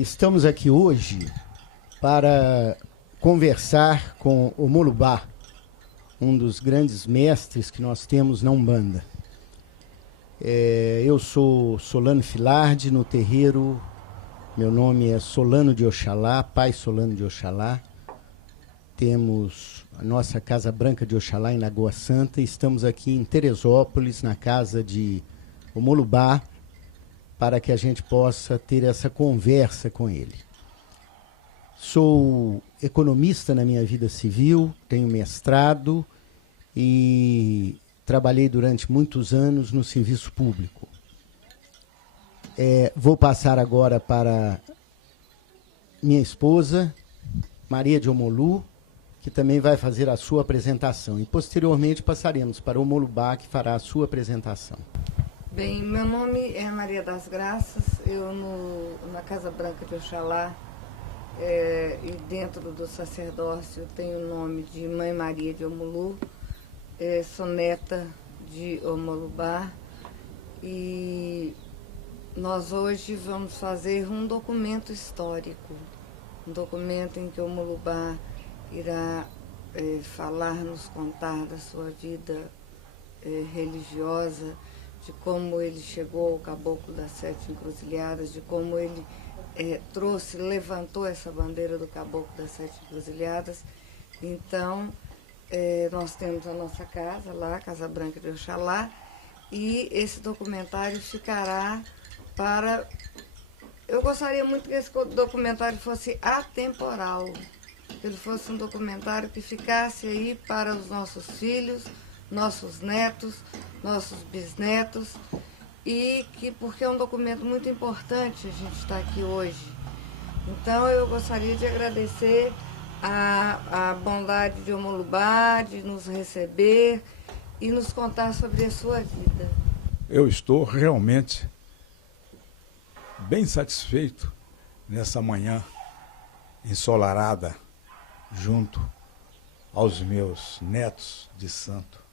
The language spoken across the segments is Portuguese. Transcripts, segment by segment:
Estamos aqui hoje para conversar com o Molubá, um dos grandes mestres que nós temos na Umbanda. Eu sou Solano Filardi, no terreiro, meu nome é Solano de Oxalá, pai Solano de Oxalá. Temos a nossa Casa Branca de Oxalá em Lagoa Santa. Estamos aqui em Teresópolis, na casa de Molubá, para que a gente possa ter essa conversa com ele. Sou economista na minha vida civil, tenho mestrado e trabalhei durante muitos anos no serviço público. Vou passar agora para minha esposa, Maria de Omolu, que também vai fazer a sua apresentação. E posteriormente passaremos para o Molubá, que fará a sua apresentação. Bem, meu nome é Maria das Graças, eu na Casa Branca de Oxalá, e dentro do sacerdócio tenho o nome de Mãe Maria de Omolu, sou neta de Omolubá, e nós hoje vamos fazer um documento histórico, um documento em que Omolubá irá falar, nos contar da sua vida religiosa, de como ele chegou ao Caboclo das Sete Encruzilhadas, de como ele levantou essa bandeira do Caboclo das Sete Encruzilhadas. Então, nós temos a nossa casa lá, a Casa Branca de Oxalá, e esse documentário ficará para... Eu gostaria muito que esse documentário fosse atemporal, que ele fosse um documentário que ficasse aí para os nossos filhos, nossos netos, nossos bisnetos, porque é um documento muito importante a gente estar aqui hoje. Então eu gostaria de agradecer a bondade de Omolubá, de nos receber e nos contar sobre a sua vida. Eu estou realmente bem satisfeito nessa manhã ensolarada, junto aos meus netos de santo,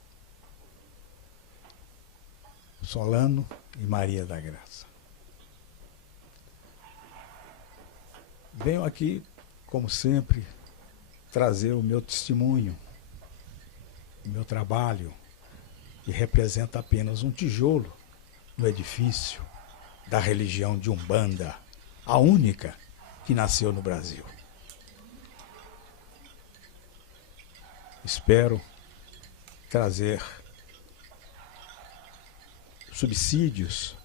Solano e Maria da Graça. Venho aqui, como sempre, trazer o meu testemunho, o meu trabalho, que representa apenas um tijolo no edifício da religião de Umbanda, a única que nasceu no Brasil. Espero trazer subsídios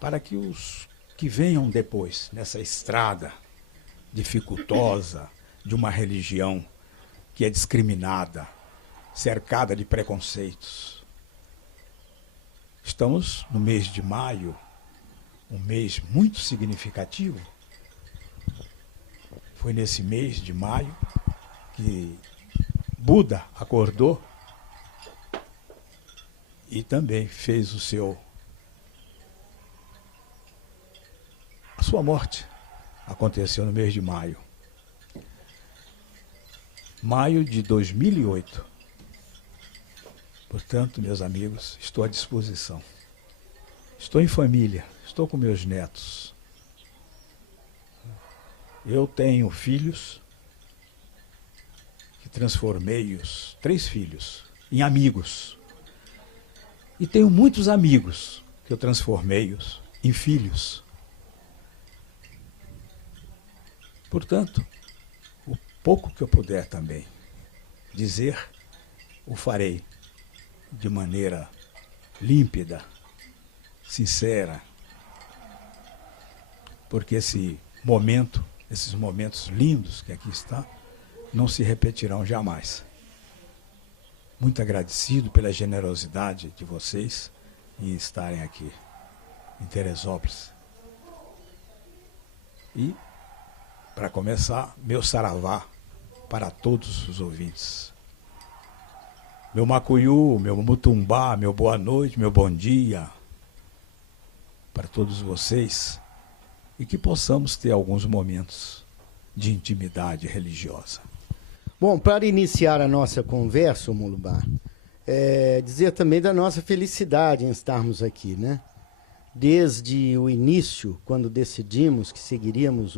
para que os que venham depois nessa estrada dificultosa de uma religião que é discriminada, cercada de preconceitos. Estamos no mês de maio, um mês muito significativo. Foi nesse mês de maio que Buda acordou e também fez a sua morte. Aconteceu no mês de maio. Maio de 2008. Portanto, meus amigos, estou à disposição. Estou em família, estou com meus netos. Eu tenho filhos que transformei-os, 3 filhos, em amigos. E tenho muitos amigos que eu transformei-os em filhos. Portanto, o pouco que eu puder também dizer, o farei de maneira límpida, sincera, porque esses momentos lindos que aqui estão, não se repetirão jamais. Muito agradecido pela generosidade de vocês em estarem aqui em Teresópolis. E, para começar, meu saravá para todos os ouvintes. Meu macuiú, meu mutumbá, meu boa noite, meu bom dia para todos vocês, e que possamos ter alguns momentos de intimidade religiosa. Bom, para iniciar a nossa conversa, Molubá, dizer também da nossa felicidade em estarmos aqui, né? desde o início, quando decidimos que seguiríamos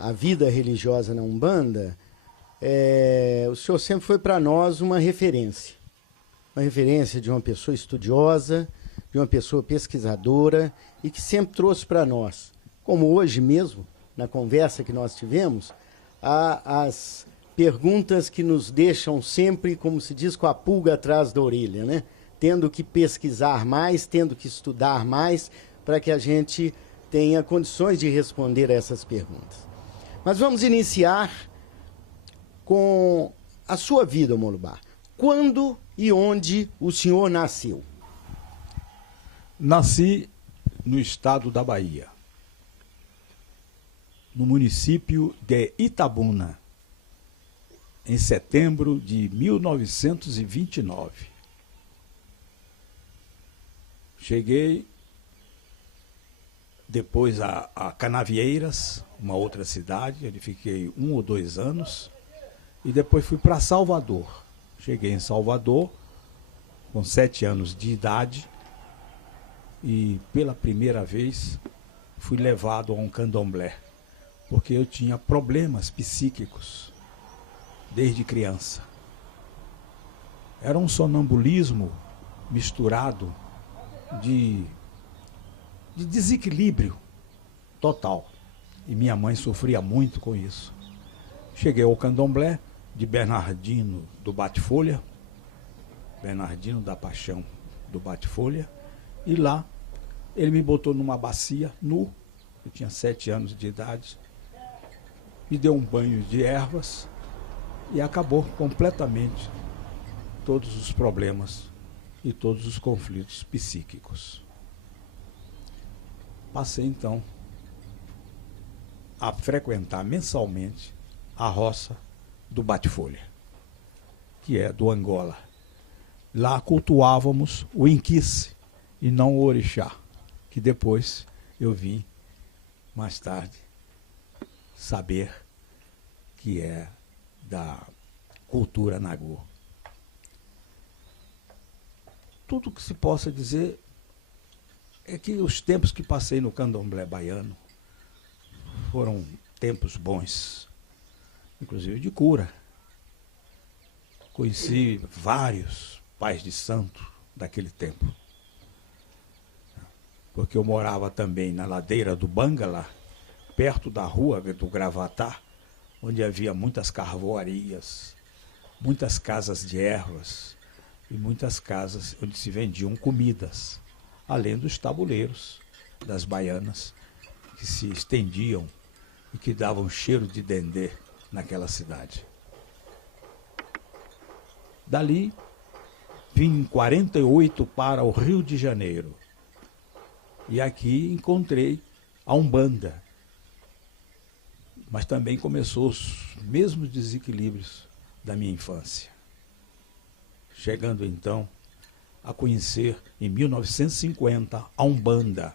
a vida religiosa na Umbanda, o senhor sempre foi para nós uma referência de uma pessoa estudiosa, de uma pessoa pesquisadora e que sempre trouxe para nós, como hoje mesmo, na conversa que nós tivemos, as perguntas que nos deixam sempre, como se diz, com a pulga atrás da orelha, né? Tendo que pesquisar mais, tendo que estudar mais, para que a gente tenha condições de responder a essas perguntas. Mas vamos iniciar com a sua vida, Molubá. Quando e onde o senhor nasceu? Nasci no estado da Bahia, no município de Itabuna, em setembro de 1929. Cheguei depois a Canavieiras, uma outra cidade, onde fiquei 1 ou 2 anos, e depois fui para Salvador. Cheguei em Salvador com 7 anos de idade e pela primeira vez fui levado a um candomblé, porque eu tinha problemas psíquicos desde criança. Era um sonambulismo misturado de desequilíbrio total. E minha mãe sofria muito com isso. Cheguei ao candomblé de Bernardino do Bate-Folha, Bernardino da Paixão do Bate-Folha, e lá ele me botou numa bacia, nu, eu tinha 7 anos de idade, me deu um banho de ervas e acabou completamente todos os problemas e todos os conflitos psíquicos. Passei então a frequentar mensalmente a roça do Bate-Folha, que é do Angola. Lá cultuávamos o Inquice e não o Orixá, que depois eu vim, mais tarde, saber que é da cultura Nagô. Tudo que se possa dizer é que os tempos que passei no candomblé baiano foram tempos bons, inclusive de cura. Conheci vários pais de santo daquele tempo, porque eu morava também na ladeira do Bangala, perto da rua do Gravatá, onde havia muitas carvoarias, muitas casas de ervas e muitas casas onde se vendiam comidas, além dos tabuleiros das baianas que se estendiam e que davam cheiro de dendê naquela cidade. Dali, vim em 48 para o Rio de Janeiro. E aqui encontrei a Umbanda. Mas também começou os mesmos desequilíbrios da minha infância. Chegando então a conhecer, em 1950, a Umbanda.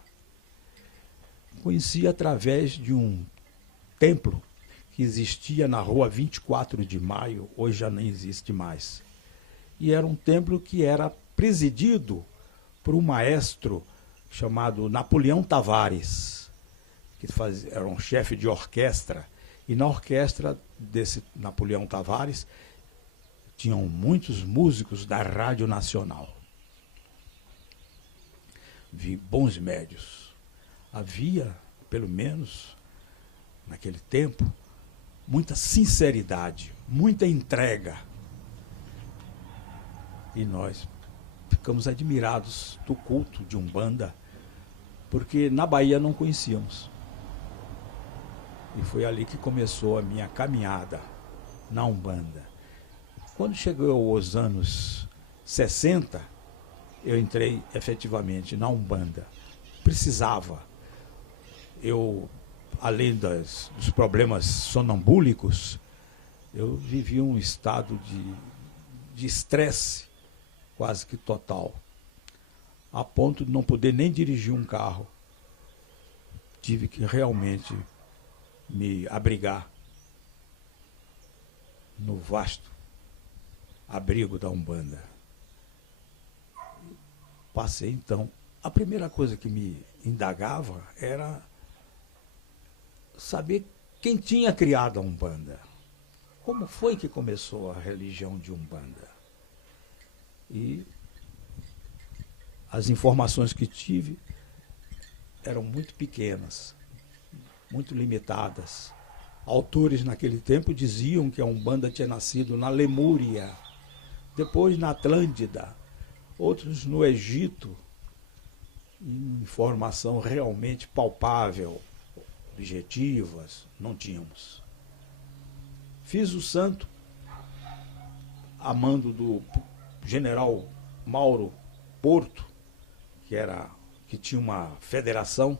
Conheci através de um templo que existia na rua 24 de Maio, hoje já nem existe mais. E era um templo que era presidido por um maestro chamado Napoleão Tavares, que era um chefe de orquestra. E na orquestra desse Napoleão Tavares tinham muitos músicos da Rádio Nacional. Vi bons médios. Havia, pelo menos naquele tempo, muita sinceridade, muita entrega. E nós ficamos admirados do culto de Umbanda, porque na Bahia não conhecíamos. E foi ali que começou a minha caminhada na Umbanda. Quando chegou aos anos 60, eu entrei efetivamente na Umbanda. Precisava. Eu, além dos problemas sonambúlicos, eu vivia um estado de estresse quase que total, a ponto de não poder nem dirigir um carro. Tive que realmente me abrigar no vasto abrigo da Umbanda. Passei então a primeira coisa que me indagava era saber quem tinha criado a Umbanda. Como foi que começou a religião de Umbanda? E as informações que tive eram muito pequenas, muito limitadas. Autores naquele tempo diziam que a Umbanda tinha nascido na Lemúria, depois na Atlântida, outros no Egito. Informação realmente palpável, objetivas, não tínhamos. Fiz o santo a mando do general Mauro Porto, que tinha uma federação,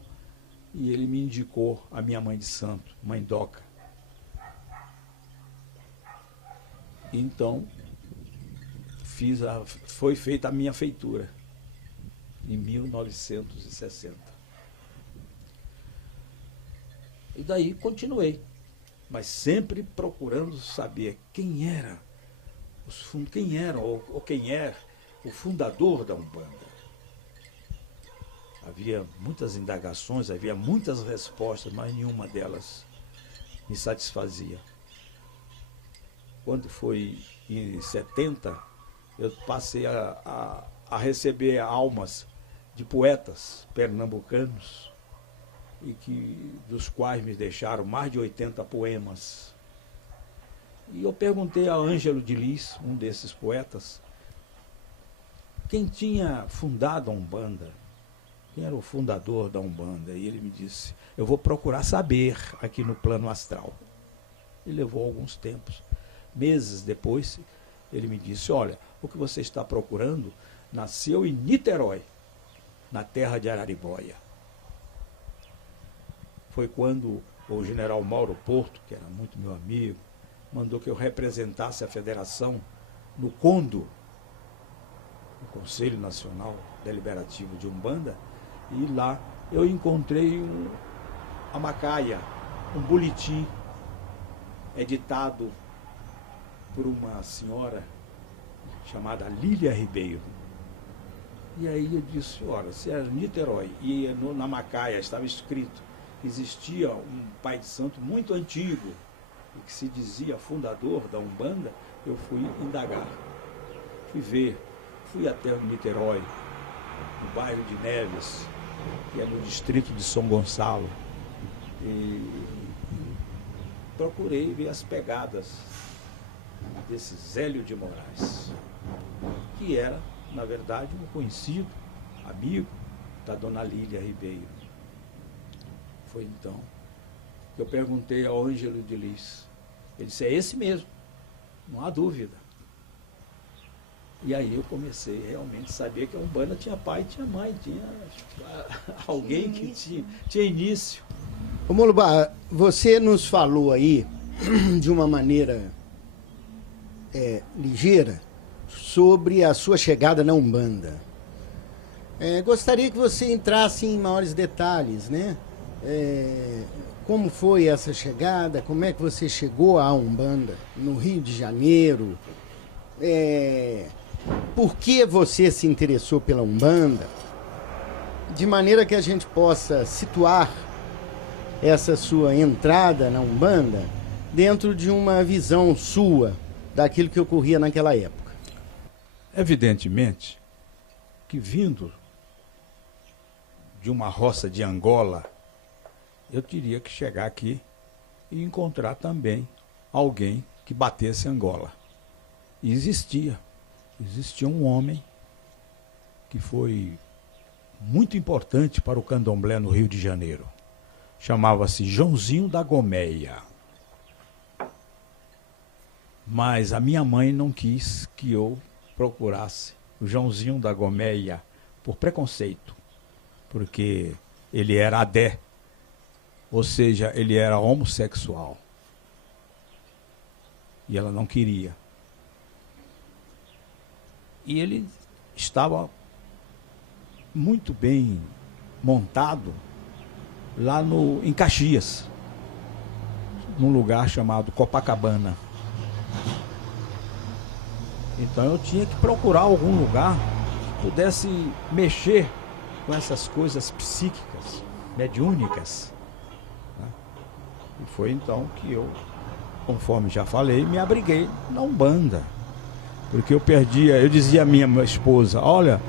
e ele me indicou a minha mãe de santo, mãe Doca. Então, foi feita a minha feitura, em 1960. E daí continuei, mas sempre procurando saber quem era o fundador da Umbanda. Havia muitas indagações, havia muitas respostas, mas nenhuma delas me satisfazia. Quando foi em 70, eu passei a receber almas de poetas pernambucanos, dos quais me deixaram mais de 80 poemas. E eu perguntei a Ângelo de Lis, um desses poetas, quem tinha fundado a Umbanda, quem era o fundador da Umbanda. E ele me disse, eu vou procurar saber aqui no plano astral. E levou alguns tempos. Meses depois, ele me disse, olha, o que você está procurando nasceu em Niterói, na terra de Araribóia. Foi quando o general Mauro Porto, que era muito meu amigo, mandou que eu representasse a federação no CONDO, o Conselho Nacional Deliberativo de Umbanda, e lá eu encontrei a Macaia, um boletim editado por uma senhora chamada Lília Ribeiro. E aí eu disse, olha, se era Niterói e na Macaia estava escrito que existia um pai de santo muito antigo e que se dizia fundador da Umbanda, eu fui indagar. Fui até o Niterói, no bairro de Neves, que é no distrito de São Gonçalo, e procurei ver as pegadas desse Zélio de Moraes, que era, na verdade, um conhecido, amigo da dona Lília Ribeiro. Foi então que eu perguntei ao Ângelo de Lis. Ele disse, é esse mesmo, não há dúvida. E aí eu comecei realmente a saber que a Umbanda tinha pai, tinha mãe, tinha alguém que tinha início. Ô Molubá, você nos falou aí, de uma maneira ligeira, sobre a sua chegada na Umbanda. Gostaria que você entrasse em maiores detalhes, né? Como foi essa chegada? Como é que você chegou à Umbanda no Rio de Janeiro? Por que você se interessou pela Umbanda? De maneira que a gente possa situar essa sua entrada na Umbanda dentro de uma visão sua daquilo que ocorria naquela época. Evidentemente que, vindo de uma roça de Angola, eu teria que chegar aqui e encontrar também alguém que batesse Angola. E existia um homem que foi muito importante para o candomblé no Rio de Janeiro. Chamava-se Joãozinho da Gomeia. Mas a minha mãe não quis que eu procurasse o Joãozinho da Gomeia por preconceito, porque ele era adé, ou seja, ele era homossexual. E ela não queria. E ele estava muito bem montado lá em Caxias, num lugar chamado Copacabana. Então eu tinha que procurar algum lugar que pudesse mexer com essas coisas psíquicas, mediúnicas, né? E foi então que eu, conforme já falei, me abriguei na Umbanda. Porque eu dizia à minha esposa, olha,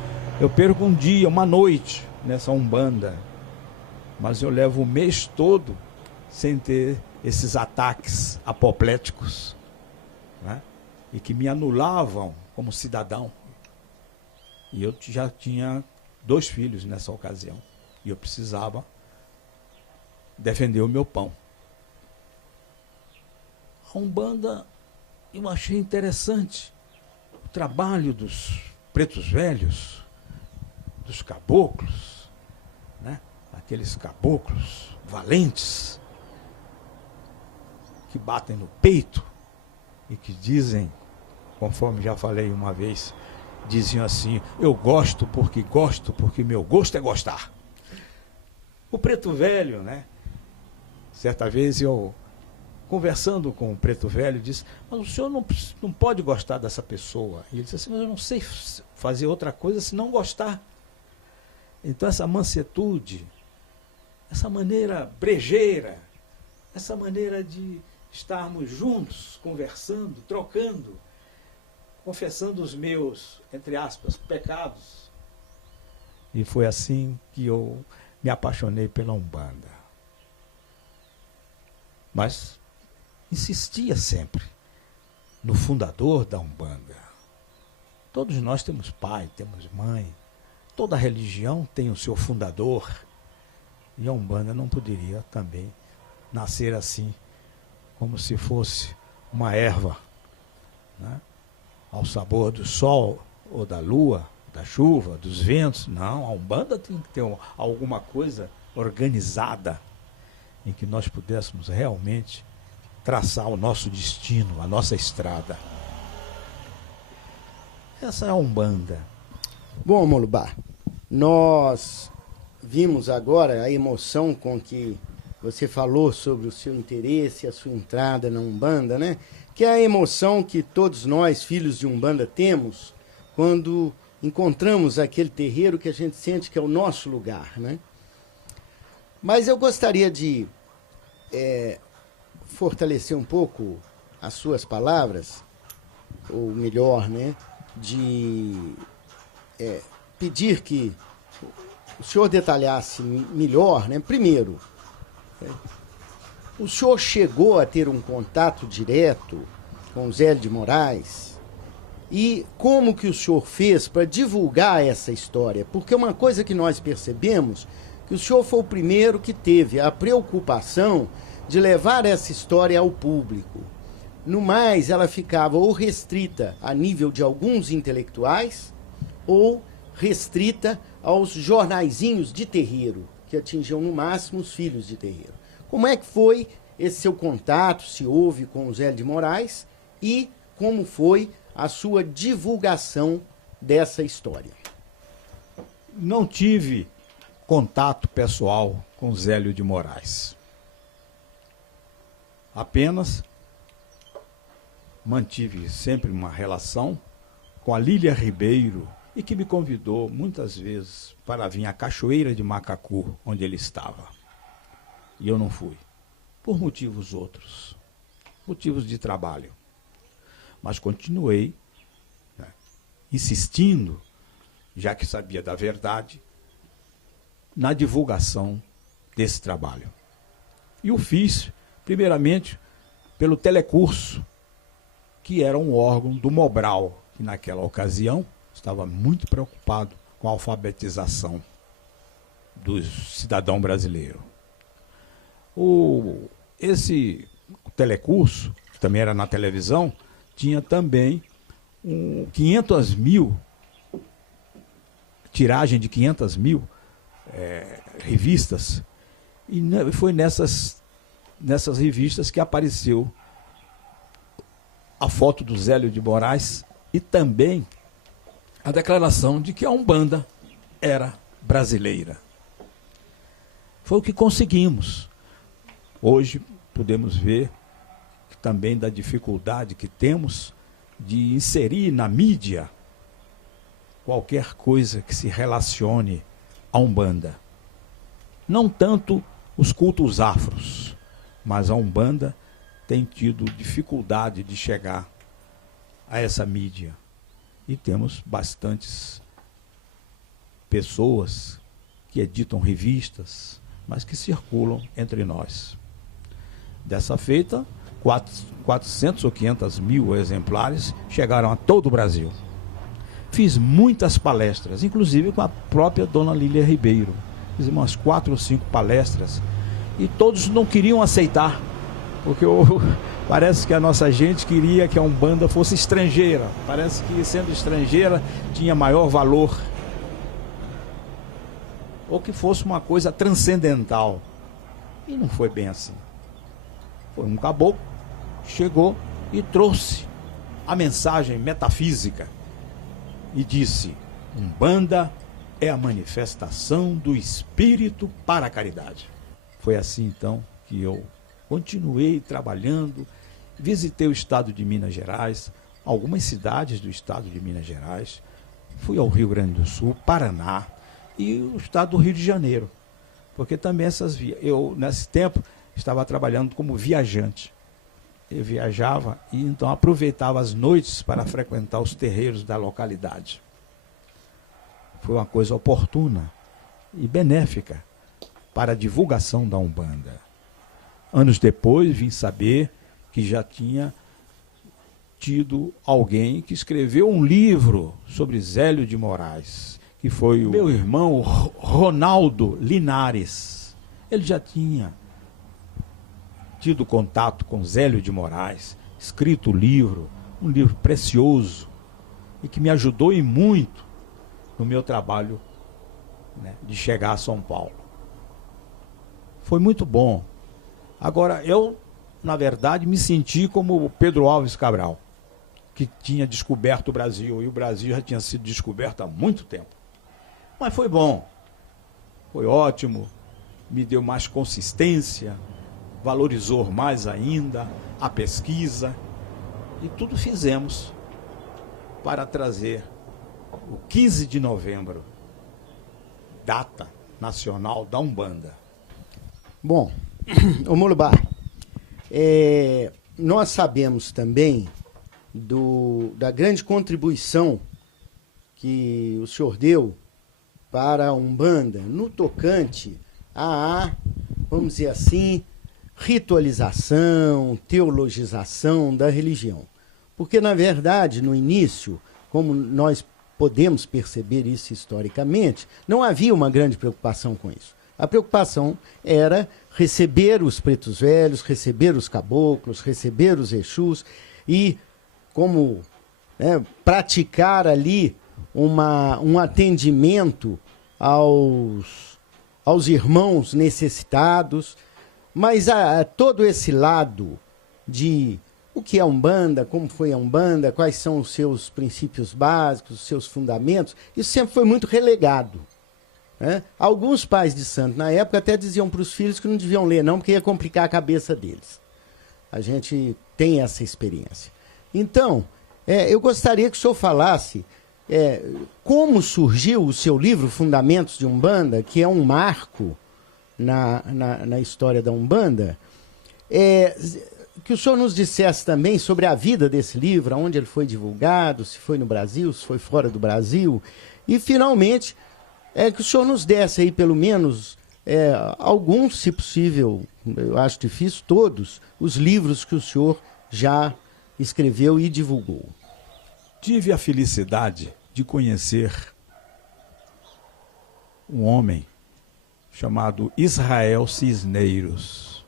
eu perco um dia, uma noite nessa Umbanda, mas eu levo o mês todo sem ter esses ataques apopléticos, né? E que me anulavam como cidadão. E eu já tinha 2 filhos nessa ocasião. E eu precisava defender o meu pão. A Umbanda, eu achei interessante o trabalho dos pretos velhos, dos caboclos, né? Aqueles caboclos valentes, que batem no peito e que dizem, conforme já falei uma vez, diziam assim, eu gosto porque meu gosto é gostar. O preto velho, né? Certa vez eu, conversando com o preto velho, disse, mas o senhor não pode gostar dessa pessoa. E ele disse assim, mas eu não sei fazer outra coisa se não gostar. Então essa mansetude, essa maneira brejeira, essa maneira de estarmos juntos, conversando, trocando, confessando os meus, entre aspas, pecados. E foi assim que eu me apaixonei pela Umbanda. Mas insistia sempre no fundador da Umbanda. Todos nós temos pai, temos mãe, toda religião tem o seu fundador. E a Umbanda não poderia também nascer assim, como se fosse uma erva, né? Ao sabor do sol ou da lua, da chuva, dos ventos. Não, a Umbanda tem que ter alguma coisa organizada em que nós pudéssemos realmente traçar o nosso destino, a nossa estrada. Essa é a Umbanda. Bom, Molubá, nós vimos agora a emoção com que você falou sobre o seu interesse, a sua entrada na Umbanda, né? Que é a emoção que todos nós, filhos de Umbanda, temos quando encontramos aquele terreiro que a gente sente que é o nosso lugar, né? Mas eu gostaria de fortalecer um pouco as suas palavras, ou melhor, né? De pedir que o senhor detalhasse melhor, né? Primeiro, o senhor chegou a ter um contato direto com o Zélio de Moraes? E como que o senhor fez para divulgar essa história? Porque uma coisa que nós percebemos, que o senhor foi o primeiro que teve a preocupação de levar essa história ao público. No mais, ela ficava ou restrita a nível de alguns intelectuais, ou restrita aos jornaizinhos de terreiro, que atingiam no máximo os filhos de terreiro. Como é que foi esse seu contato, se houve, com o Zélio de Moraes, e como foi a sua divulgação dessa história? Não tive contato pessoal com Zélio de Moraes. Apenas mantive sempre uma relação com a Lília Ribeiro, e que me convidou muitas vezes para vir à Cachoeira de Macacu, onde ele estava. E eu não fui, por motivos outros, motivos de trabalho. Mas continuei, né, insistindo, já que sabia da verdade, na divulgação desse trabalho. E o fiz, primeiramente, pelo Telecurso, que era um órgão do Mobral, que naquela ocasião estava muito preocupado com a alfabetização do cidadão brasileiro. Esse Telecurso, que também era na televisão, tinha também 500 mil, tiragem de 500 mil revistas, e foi nessas revistas que apareceu a foto do Zélio de Moraes e também a declaração de que a Umbanda era brasileira. Foi o que conseguimos. Hoje podemos ver também da dificuldade que temos de inserir na mídia qualquer coisa que se relacione a Umbanda. Não tanto os cultos afros, mas a Umbanda tem tido dificuldade de chegar a essa mídia. E temos bastantes pessoas que editam revistas, mas que circulam entre nós. Dessa feita, 400 ou 500 mil exemplares chegaram a todo o Brasil. Fiz muitas palestras, inclusive com a própria dona Lília Ribeiro. Fiz umas 4 ou 5 palestras e todos não queriam aceitar, porque parece que a nossa gente queria que a Umbanda fosse estrangeira. Parece que sendo estrangeira tinha maior valor, ou que fosse uma coisa transcendental. E não foi bem assim. Foi um caboclo, chegou e trouxe a mensagem metafísica e disse: Umbanda é a manifestação do espírito para a caridade. Foi assim então que eu continuei trabalhando, visitei o estado de Minas Gerais, algumas cidades do estado de Minas Gerais, fui ao Rio Grande do Sul, Paraná e o estado do Rio de Janeiro, porque também eu nesse tempo estava trabalhando como viajante. Eu viajava e então aproveitava as noites para frequentar os terreiros da localidade. Foi uma coisa oportuna e benéfica para a divulgação da Umbanda. Anos depois vim saber que já tinha tido alguém que escreveu um livro sobre Zélio de Moraes, que foi o meu irmão Ronaldo Linares. Ele já tinha tido contato com Zélio de Moraes, escrito o livro, um livro precioso e que me ajudou e muito no meu trabalho, né, de chegar a São Paulo. Foi muito bom. Agora, eu, na verdade, me senti como o Pedro Álvares Cabral, que tinha descoberto o Brasil, e o Brasil já tinha sido descoberto há muito tempo. Mas foi bom, foi ótimo, me deu mais consistência, valorizou mais ainda a pesquisa, e tudo fizemos para trazer o 15 de novembro, data nacional da Umbanda. Bom, ô Molubá, nós sabemos também da grande contribuição que o senhor deu para a Umbanda no tocante à, vamos dizer assim, ritualização, teologização da religião. Porque, na verdade, no início, como nós podemos perceber isso historicamente, não havia uma grande preocupação com isso. A preocupação era receber os pretos velhos, receber os caboclos, receber os exus e, como praticar ali um atendimento aos irmãos necessitados. Mas todo esse lado de o que é a Umbanda, como foi a Umbanda, quais são os seus princípios básicos, os seus fundamentos, isso sempre foi muito relegado. Alguns pais de santo, na época, até diziam para os filhos que não deviam ler, não, porque ia complicar a cabeça deles. A gente tem essa experiência. Então, eu gostaria que o senhor falasse como surgiu o seu livro Fundamentos de Umbanda, que é um marco na história da Umbanda, que o senhor nos dissesse também sobre a vida desse livro, onde ele foi divulgado, se foi no Brasil, se foi fora do Brasil, e, finalmente, que o senhor nos desse aí, pelo menos, alguns, se possível, eu acho difícil, todos, os livros que o senhor já escreveu e divulgou. Tive a felicidade de conhecer um homem chamado Israel Cisneiros,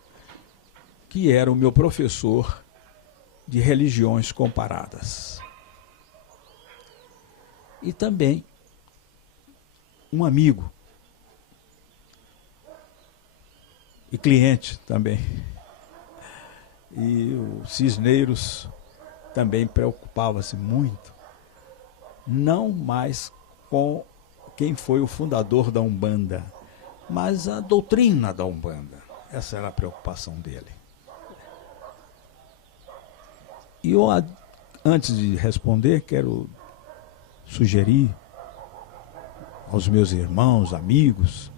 que era o meu professor de religiões comparadas. E também um amigo e cliente também. E o Cisneiros também preocupava-se muito, não mais com quem foi o fundador da Umbanda, mas a doutrina da Umbanda. Essa era a preocupação dele. E eu, antes de responder, quero sugerir aos meus irmãos, amigos,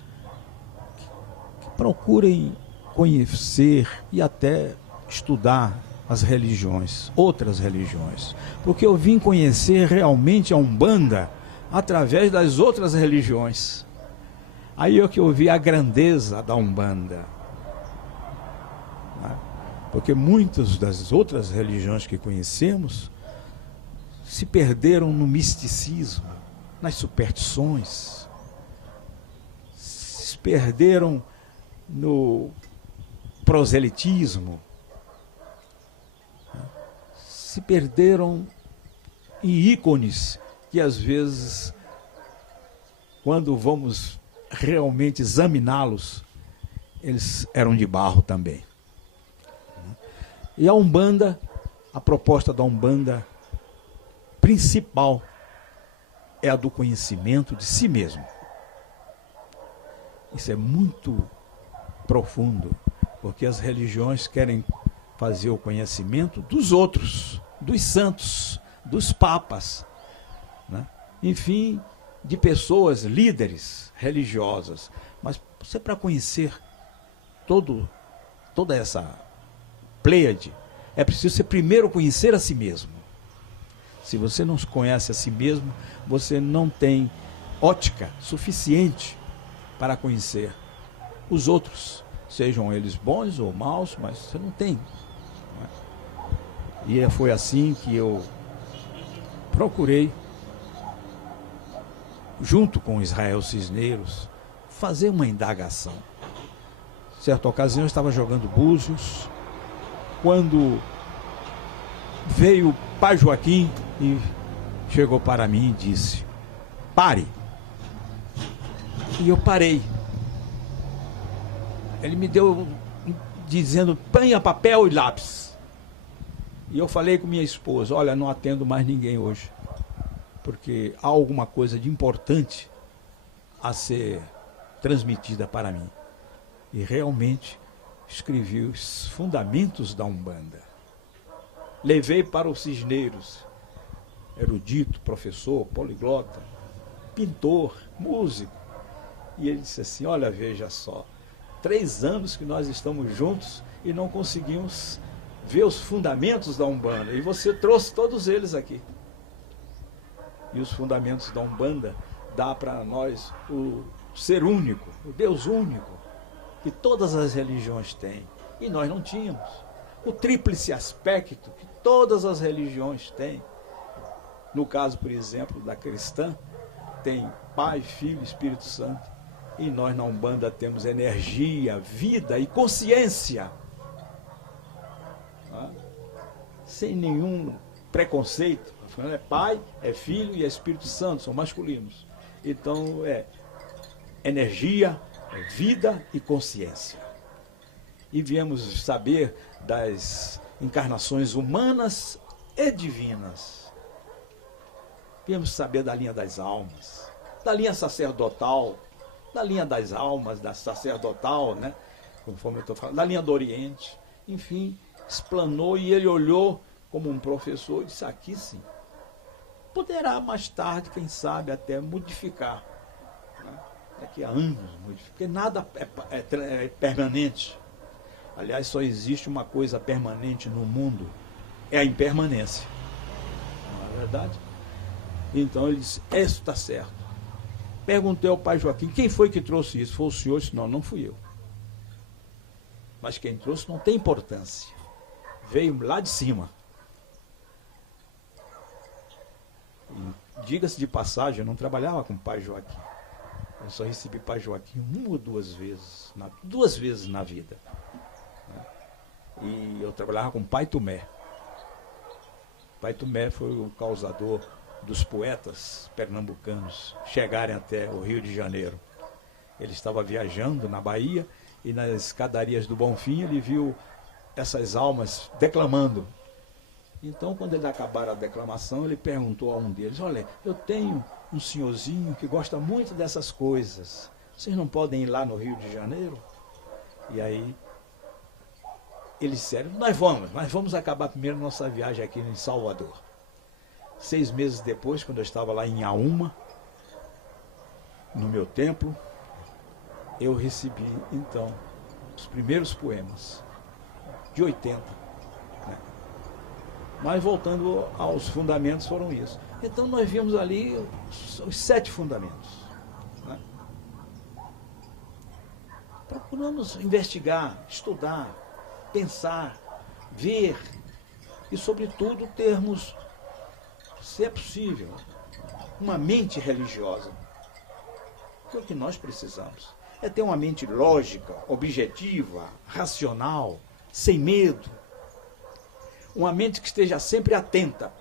que procurem conhecer e até estudar as religiões, outras religiões, porque eu vim conhecer realmente a Umbanda através das outras religiões. Aí é que eu vi a grandeza da Umbanda, porque muitas das outras religiões que conhecemos se perderam no misticismo, nas superstições, se perderam no proselitismo, se perderam em ícones que às vezes, quando vamos realmente examiná-los, eles eram de barro também. E a Umbanda, a proposta da Umbanda principal é a do conhecimento de si mesmo. Isso é muito profundo, porque as religiões querem fazer o conhecimento dos outros, dos santos, dos papas, né? Enfim, de pessoas, líderes religiosas. Mas você, para conhecer toda essa pleiade, é preciso você primeiro conhecer a si mesmo. Se você não conhece a si mesmo, você não tem ótica suficiente para conhecer os outros, sejam eles bons ou maus, mas você não tem. E foi assim que eu procurei, junto com Israel Cisneros, fazer uma indagação. Certa ocasião eu estava jogando búzios, quando veio o Pai Joaquim e chegou para mim e disse: pare. E eu parei. Ele me deu dizendo: ponha papel e lápis. E eu falei com minha esposa: olha, não atendo mais ninguém hoje, porque há alguma coisa de importante a ser transmitida para mim. E realmente escrevi os fundamentos da Umbanda. Levei para o Cisneros, erudito, professor, poliglota, pintor, músico. E ele disse assim: olha, veja só, 3 anos que nós estamos juntos e não conseguimos ver os fundamentos da Umbanda. E você trouxe todos eles aqui. E os fundamentos da Umbanda dá para nós o ser único, o Deus único, que todas as religiões têm, e nós não tínhamos. O tríplice aspecto que todas as religiões têm. No caso, por exemplo, da cristã, tem Pai, Filho e Espírito Santo. E nós na Umbanda temos energia, vida e consciência. Sem nenhum preconceito. É Pai, é Filho e é Espírito Santo, são masculinos. Então é energia, é vida e consciência. E viemos saber das encarnações humanas e divinas. Viemos saber da linha das almas, da linha sacerdotal, da linha das almas, da sacerdotal, né? Conforme eu estou falando, da linha do Oriente. Enfim, explanou, e ele olhou como um professor e disse: aqui sim. Poderá mais tarde, quem sabe, até modificar. Né? Daqui a anos, porque nada é permanente. Aliás, só existe uma coisa permanente no mundo, é a impermanência. Não é verdade? Então ele disse: isso está certo. Perguntei ao Pai Joaquim: quem foi que trouxe isso? Foi o senhor? Disse: não, não fui eu. Mas quem trouxe não tem importância. Veio lá de cima. Diga-se de passagem, eu não trabalhava com o Pai Joaquim. Eu só recebi Pai Joaquim 1 ou 2 vezes, 2 vezes na vida. E eu trabalhava com o Pai Tomé. Pai Tomé foi o causador dos poetas pernambucanos chegarem até o Rio de Janeiro. Ele estava viajando na Bahia e nas escadarias do Bonfim ele viu essas almas declamando. Então, quando ele acabaram a declamação, ele perguntou a um deles: olha, eu tenho um senhorzinho que gosta muito dessas coisas. Vocês não podem ir lá no Rio de Janeiro? E aí eles disseram: nós vamos acabar primeiro nossa viagem aqui em Salvador. 6 meses depois, quando eu estava lá em Auma, no meu templo, eu recebi, então, os primeiros poemas, de 80. Né? Mas, voltando aos fundamentos, foram isso. Então, nós vimos ali os 7 fundamentos. Né? Procuramos investigar, estudar, pensar, ver e, sobretudo, termos, se é possível, uma mente religiosa. Porque o que nós precisamos é ter uma mente lógica, objetiva, racional, sem medo. Uma mente que esteja sempre atenta.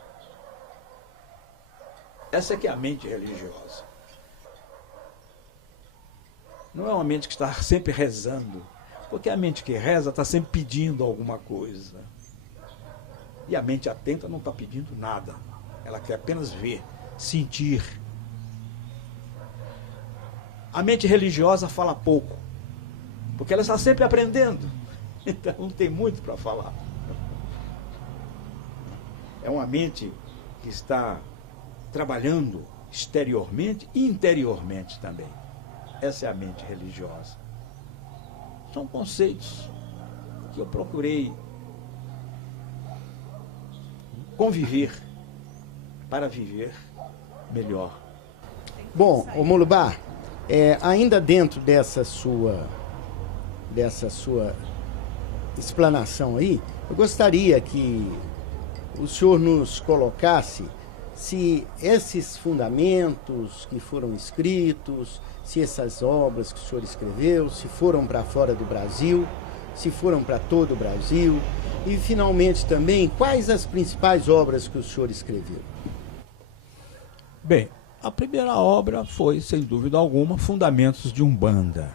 Essa é que é a mente religiosa. Não é uma mente que está sempre rezando, porque a mente que reza está sempre pedindo alguma coisa. E a mente atenta não está pedindo nada. Ela quer apenas ver, sentir. A mente religiosa fala pouco, porque ela está sempre aprendendo. Então não tem muito para falar. É uma mente que está trabalhando exteriormente e interiormente também. Essa é a mente religiosa. São conceitos que eu procurei conviver para viver melhor. Bom, ô Molubá, ainda dentro dessa sua explanação aí, eu gostaria que o senhor nos colocasse se esses fundamentos que foram escritos, se essas obras que o senhor escreveu, se foram para fora do Brasil, se foram para todo o Brasil, e finalmente também, quais as principais obras que o senhor escreveu? Bem, a primeira obra foi, sem dúvida alguma, Fundamentos de Umbanda.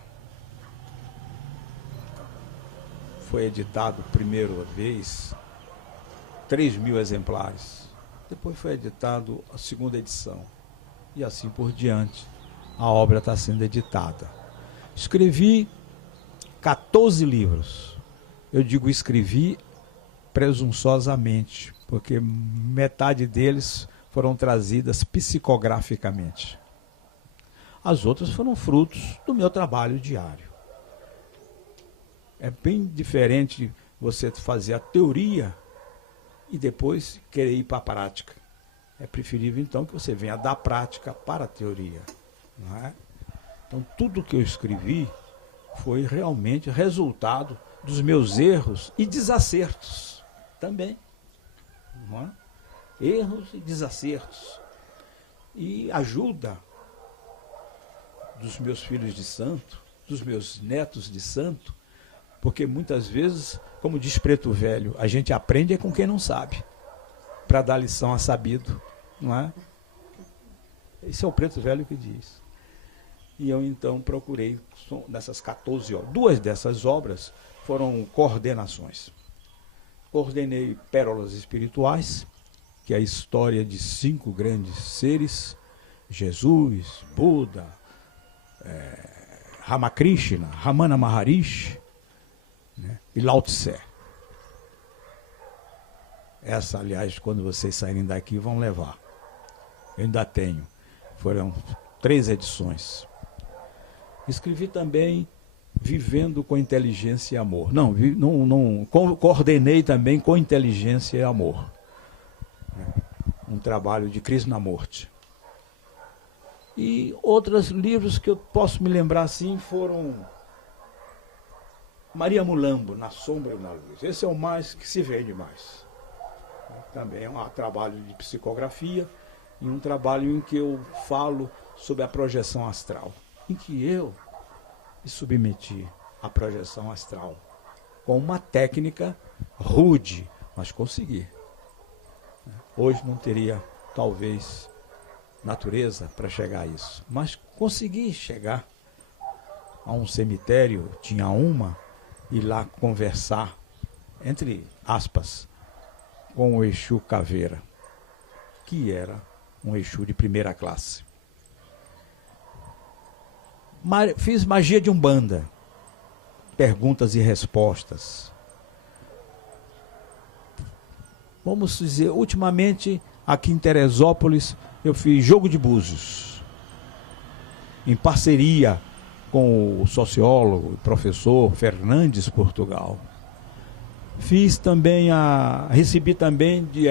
Foi editado primeira vez 3.000 exemplares. Depois foi editado a segunda edição. E assim por diante, a obra está sendo editada. Escrevi 14 livros. Eu digo escrevi presunçosamente, porque metade deles foram trazidas psicograficamente. As outras foram frutos do meu trabalho diário. É bem diferente você fazer a teoria e depois querer ir para a prática. É preferível, então, que você venha da prática para a teoria. Não é? Então, tudo que eu escrevi foi realmente resultado dos meus erros e desacertos também. Não é? Erros e desacertos. E ajuda dos meus filhos de santo, dos meus netos de santo, porque muitas vezes, como diz Preto Velho, a gente aprende com quem não sabe, para dar lição a sabido, não é? Esse é o Preto Velho que diz. E eu então procurei, nessas 14 obras, 2 dessas obras foram coordenações. Coordenei Pérolas Espirituais, que é a história de 5 grandes seres, Jesus, Buda, Ramakrishna, Ramana Maharishi, né, e Lao Tse. Essa, aliás, quando vocês saírem daqui, vão levar. Eu ainda tenho. Foram 3 edições. Escrevi também Vivendo com Inteligência e Amor. Coordenei também Com Inteligência e Amor. Um trabalho de Krishnamurti. E outros livros que eu posso me lembrar assim foram Maria Mulambo, Na Sombra e na Luz. Esse é o mais que se vende mais. Também é um trabalho de psicografia e um trabalho em que eu falo sobre a projeção astral. Em que eu me submeti à projeção astral com uma técnica rude, mas consegui. Hoje não teria, talvez, natureza para chegar a isso. Mas consegui chegar a um cemitério, tinha uma, e lá conversar, entre aspas, com o Exu Caveira, que era um Exu de primeira classe. Fiz magia de Umbanda, perguntas e respostas. Vamos dizer, ultimamente, aqui em Teresópolis, eu fiz jogo de búzios. em parceria com o sociólogo e professor Fernandes Portugal. Recebi também de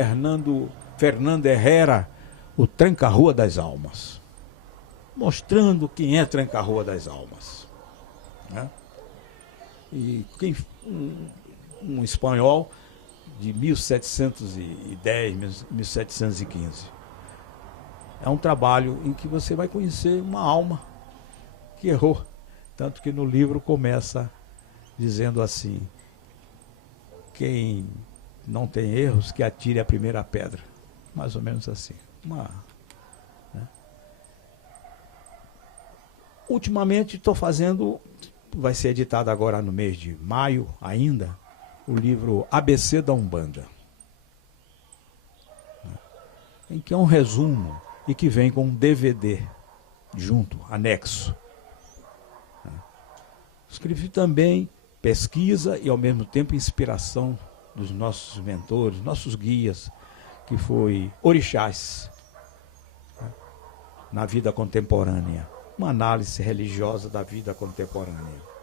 Fernando Herrera o Tranca-Rua das Almas, mostrando quem é Tranca-Rua das Almas, né? E um espanhol de 1710, 1715. É um trabalho em que você vai conhecer uma alma que errou. Tanto que no livro começa dizendo assim: quem não tem erros, que atire a primeira pedra. Mais ou menos assim. Né? Ultimamente estou fazendo, vai ser editado agora no mês de maio ainda, o livro ABC da Umbanda, em que é um resumo e que vem com um DVD junto, anexo. Escrevi também pesquisa e ao mesmo tempo inspiração dos nossos mentores, nossos guias, que foi orixás, né, na vida contemporânea. Uma análise religiosa da vida contemporânea.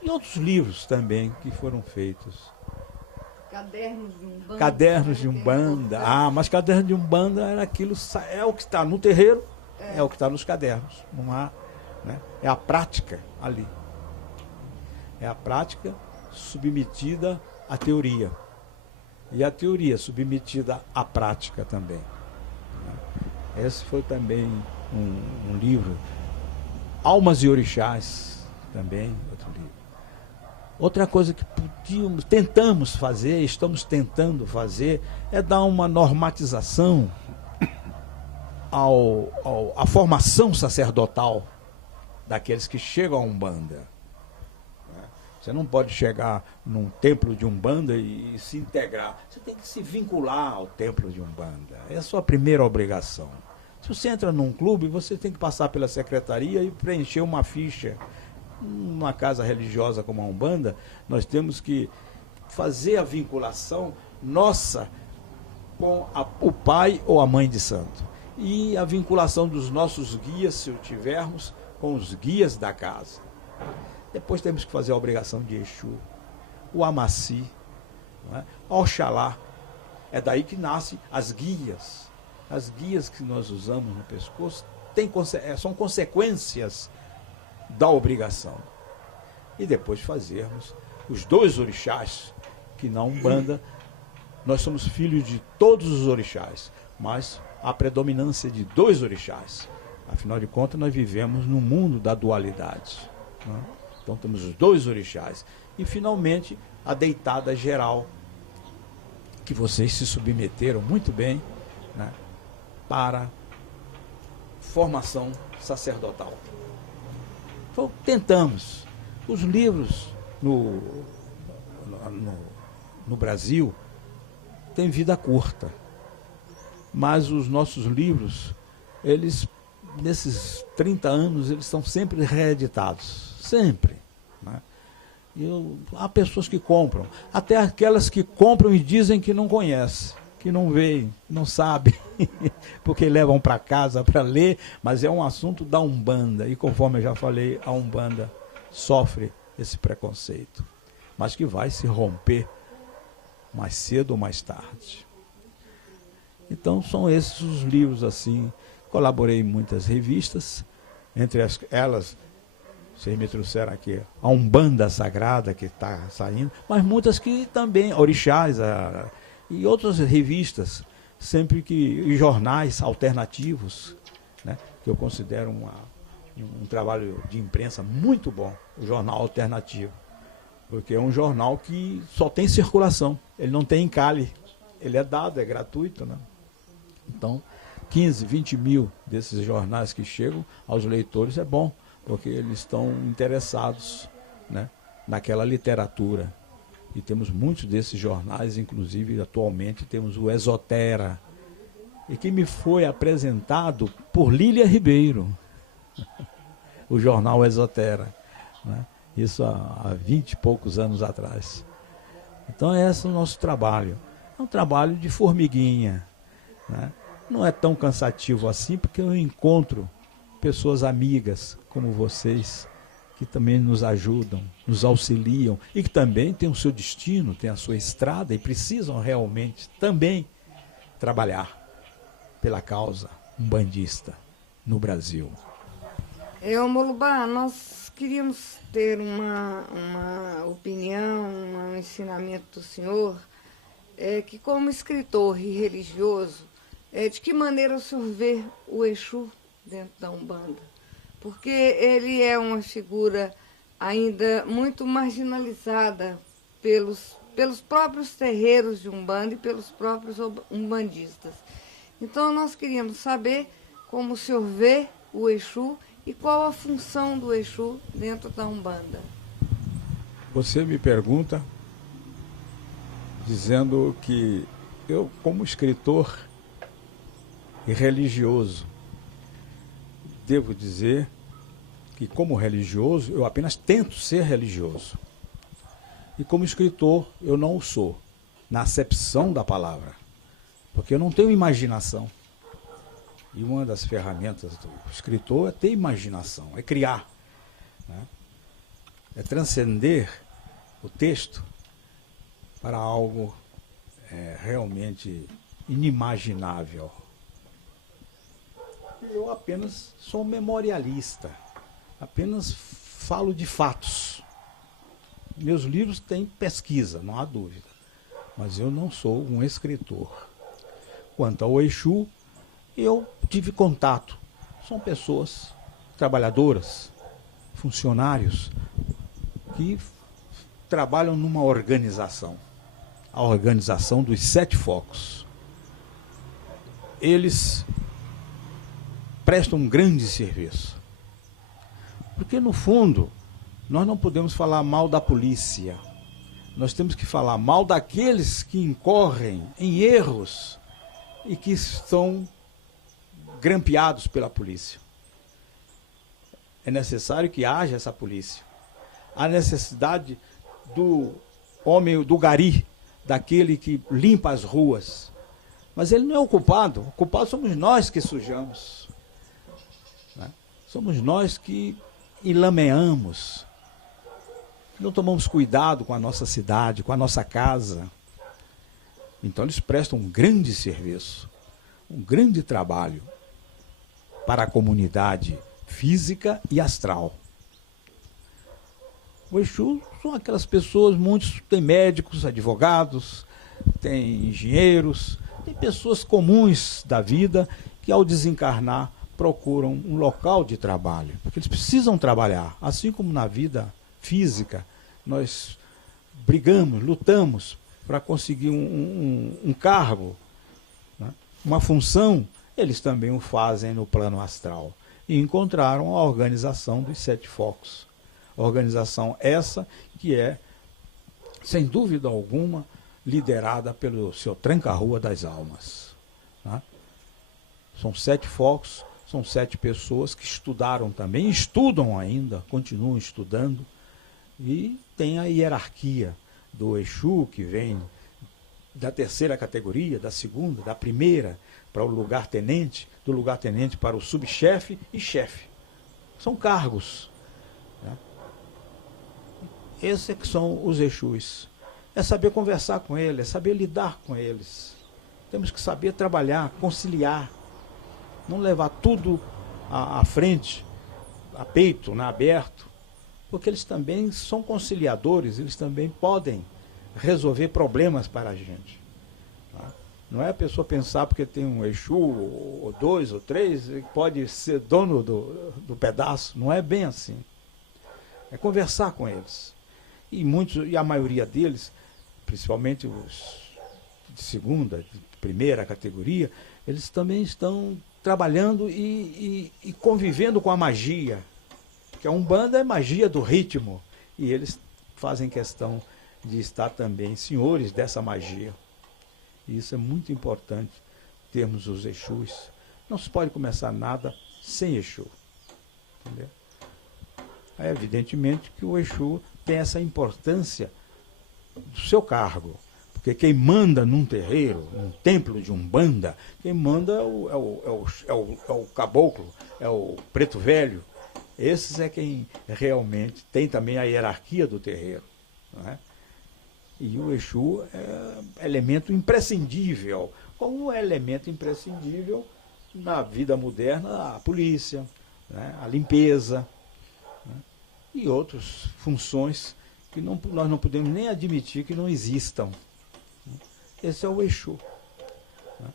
E outros livros também que foram feitos. Cadernos de Umbanda. Cadernos de Umbanda. Mas Cadernos de Umbanda era aquilo, é o que está no terreiro, é o que está nos cadernos. Não há, né? É a prática ali. É a prática submetida à teoria. E a teoria submetida à prática também. Esse foi também um livro. Almas e Orixás, também, outro livro. Outra coisa que estamos tentando fazer, é dar uma normatização à formação sacerdotal daqueles que chegam a Umbanda. Você não pode chegar num templo de Umbanda e se integrar. Você tem que se vincular ao templo de Umbanda. É a sua primeira obrigação. Se você entra num clube, você tem que passar pela secretaria e preencher uma ficha. Numa casa religiosa como a Umbanda, nós temos que fazer a vinculação nossa com o pai ou a mãe de santo. E a vinculação dos nossos guias, se o tivermos, com os guias da casa. Depois temos que fazer a obrigação de Exu, o Amaci, não é? Oxalá. É daí que nascem as guias. As guias que nós usamos no pescoço são consequências da obrigação. E depois fazermos os 2 orixás, que na Umbanda nós somos filhos de todos os orixás, mas a predominância de 2 orixás. Afinal de contas, nós vivemos no mundo da dualidade, né? Então temos os 2 orixás. E finalmente a deitada geral, que vocês se submeteram muito bem, né, para formação sacerdotal. Então tentamos. Os livros no Brasil têm vida curta. Mas os nossos livros, eles, nesses 30 anos, eles estão sempre reeditados. Sempre. Né? Há pessoas que compram. Até aquelas que compram e dizem que não conhecem, que não veem, não sabem, porque levam para casa para ler, mas é um assunto da Umbanda. E conforme eu já falei, a Umbanda sofre esse preconceito, mas que vai se romper mais cedo ou mais tarde. Então são esses os livros assim. Colaborei em muitas revistas, entre elas, vocês me trouxeram aqui a Umbanda Sagrada, que está saindo, mas muitas que também, orixás, e outras revistas, e jornais alternativos, né, que eu considero um trabalho de imprensa muito bom, o jornal alternativo, porque é um jornal que só tem circulação, ele não tem encalhe, ele é dado, é gratuito, né? Então, 15, 20 mil desses jornais que chegam aos leitores é bom, porque eles estão interessados, né, naquela literatura. E temos muitos desses jornais, inclusive atualmente temos o Exotera, e que me foi apresentado por Lília Ribeiro, o jornal Exotera, né? Isso há 20 e poucos anos atrás. Então esse é o nosso trabalho. É um trabalho de formiguinha, né? Não é tão cansativo assim, porque eu encontro pessoas amigas como vocês, que também nos ajudam, nos auxiliam e que também têm o seu destino, têm a sua estrada e precisam realmente também trabalhar pela causa umbandista no Brasil. Molubá, nós queríamos ter uma opinião, um ensinamento do senhor, que como escritor e religioso, de que maneira o senhor vê o Exu dentro da Umbanda? Porque ele é uma figura ainda muito marginalizada pelos próprios terreiros de Umbanda e pelos próprios umbandistas. Então nós queríamos saber como o senhor vê o Exu e qual a função do Exu dentro da Umbanda. Você me pergunta dizendo que eu, como escritor e religioso, devo dizer que, como religioso, eu apenas tento ser religioso. E como escritor, eu não o sou, na acepção da palavra, porque eu não tenho imaginação. E uma das ferramentas do escritor é ter imaginação, é criar, né? É transcender o texto para algo realmente inimaginável. Eu apenas sou memorialista, apenas falo de fatos. Meus livros têm pesquisa, não há dúvida, mas eu não sou um escritor. Quanto ao Exu, eu tive contato. São pessoas trabalhadoras, funcionários, que trabalham numa organização, a organização dos 7 focos. Eles prestam um grande serviço. Porque, no fundo, nós não podemos falar mal da polícia. Nós temos que falar mal daqueles que incorrem em erros e que estão grampeados pela polícia. É necessário que haja essa polícia. Há necessidade do homem, do gari, daquele que limpa as ruas. Mas ele não é o culpado somos nós que sujamos. Né? Somos nós que enlameamos, não tomamos cuidado com a nossa cidade, com a nossa casa. Então eles prestam um grande serviço, um grande trabalho para a comunidade física e astral. O Exu são aquelas pessoas, muitos tem médicos, advogados, tem engenheiros, tem pessoas comuns da vida que ao desencarnar procuram um local de trabalho, porque eles precisam trabalhar, assim como na vida física nós brigamos, lutamos para conseguir um cargo, né? Uma função, eles também o fazem no plano astral. E encontraram a organização dos 7 focos. Organização essa que é, sem dúvida alguma, liderada pelo seu Tranca-Rua das Almas. Né? São 7 focos, são 7 pessoas que estudaram também, estudam ainda, continuam estudando, e tem a hierarquia do Exu, que vem da 3ª categoria, da 2ª, da 1ª, para o lugar-tenente, do lugar-tenente para o subchefe e chefe. São cargos. Né? Esses é que são os Exus. É saber conversar com eles, é saber lidar com eles. Temos que saber trabalhar, conciliar, não levar tudo à frente, a peito, né, aberto, porque eles também são conciliadores, eles também podem resolver problemas para a gente. Tá? Não é a pessoa pensar porque tem um Exu, ou 2, ou 3, pode ser dono do pedaço. Não é bem assim. É conversar com eles. E a maioria deles, principalmente os de 2ª, de 1ª categoria, eles também estão trabalhando e convivendo com a magia. Porque a Umbanda é magia do ritmo. E eles fazem questão de estar também senhores dessa magia. E isso é muito importante, termos os Exus. Não se pode começar nada sem Exu. Entendeu? É evidentemente que o Exu tem essa importância do seu cargo. Porque quem manda num terreiro, num templo de Umbanda, quem manda é o caboclo, é o preto velho. Esses é quem realmente tem também a hierarquia do terreiro. Não é? E o Exu é elemento imprescindível, como é elemento imprescindível na vida moderna a polícia, né? A limpeza, né? E outras funções que nós não podemos nem admitir que não existam. Esse é o Exu. Né?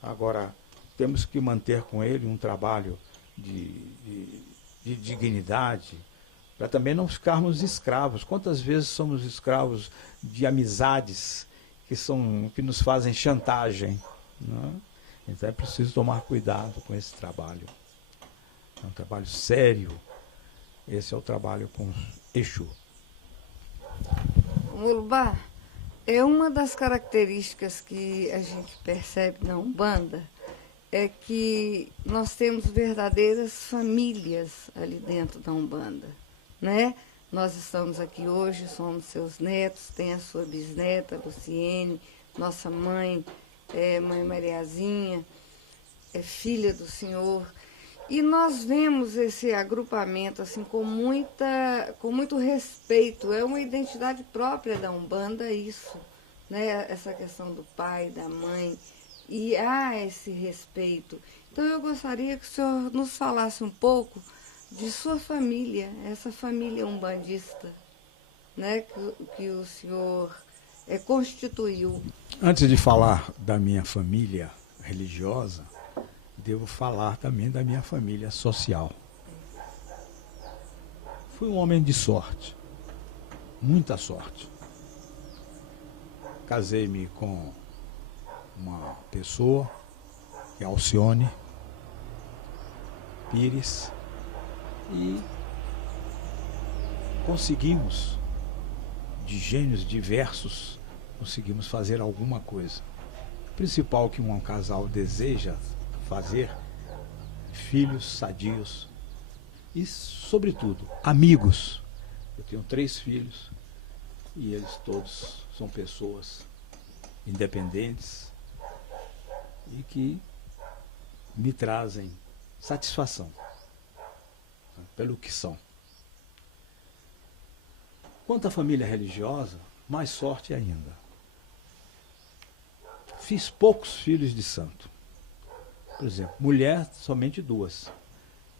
Agora, temos que manter com ele um trabalho de dignidade, para também não ficarmos escravos. Quantas vezes somos escravos de amizades que nos fazem chantagem? Né? Então é preciso tomar cuidado com esse trabalho. É um trabalho sério. Esse é o trabalho com Exu. Mulubá, é uma das características que a gente percebe na Umbanda, é que nós temos verdadeiras famílias ali dentro da Umbanda, né? Nós estamos aqui hoje, somos seus netos, tem a sua bisneta, Luciene, nossa mãe, mãe Mariazinha, é filha do senhor. E nós vemos esse agrupamento assim com muito respeito. É uma identidade própria da Umbanda isso, né? Essa questão do pai, da mãe, e há esse respeito. Então eu gostaria que o senhor nos falasse um pouco de sua família, essa família umbandista, né? Que o senhor constituiu. Antes de falar da minha família religiosa, devo falar também da minha família social. Fui um homem de sorte, muita sorte. Casei-me com uma pessoa, que é Alcione Pires, e conseguimos, de gênios diversos, conseguimos fazer alguma coisa. O principal que um casal deseja fazer, filhos sadios e, sobretudo, amigos. Eu tenho 3 filhos e eles todos são pessoas independentes e que me trazem satisfação, né, pelo que são. Quanto à família religiosa, mais sorte ainda. Fiz poucos filhos de santo. Por exemplo, mulher, somente 2.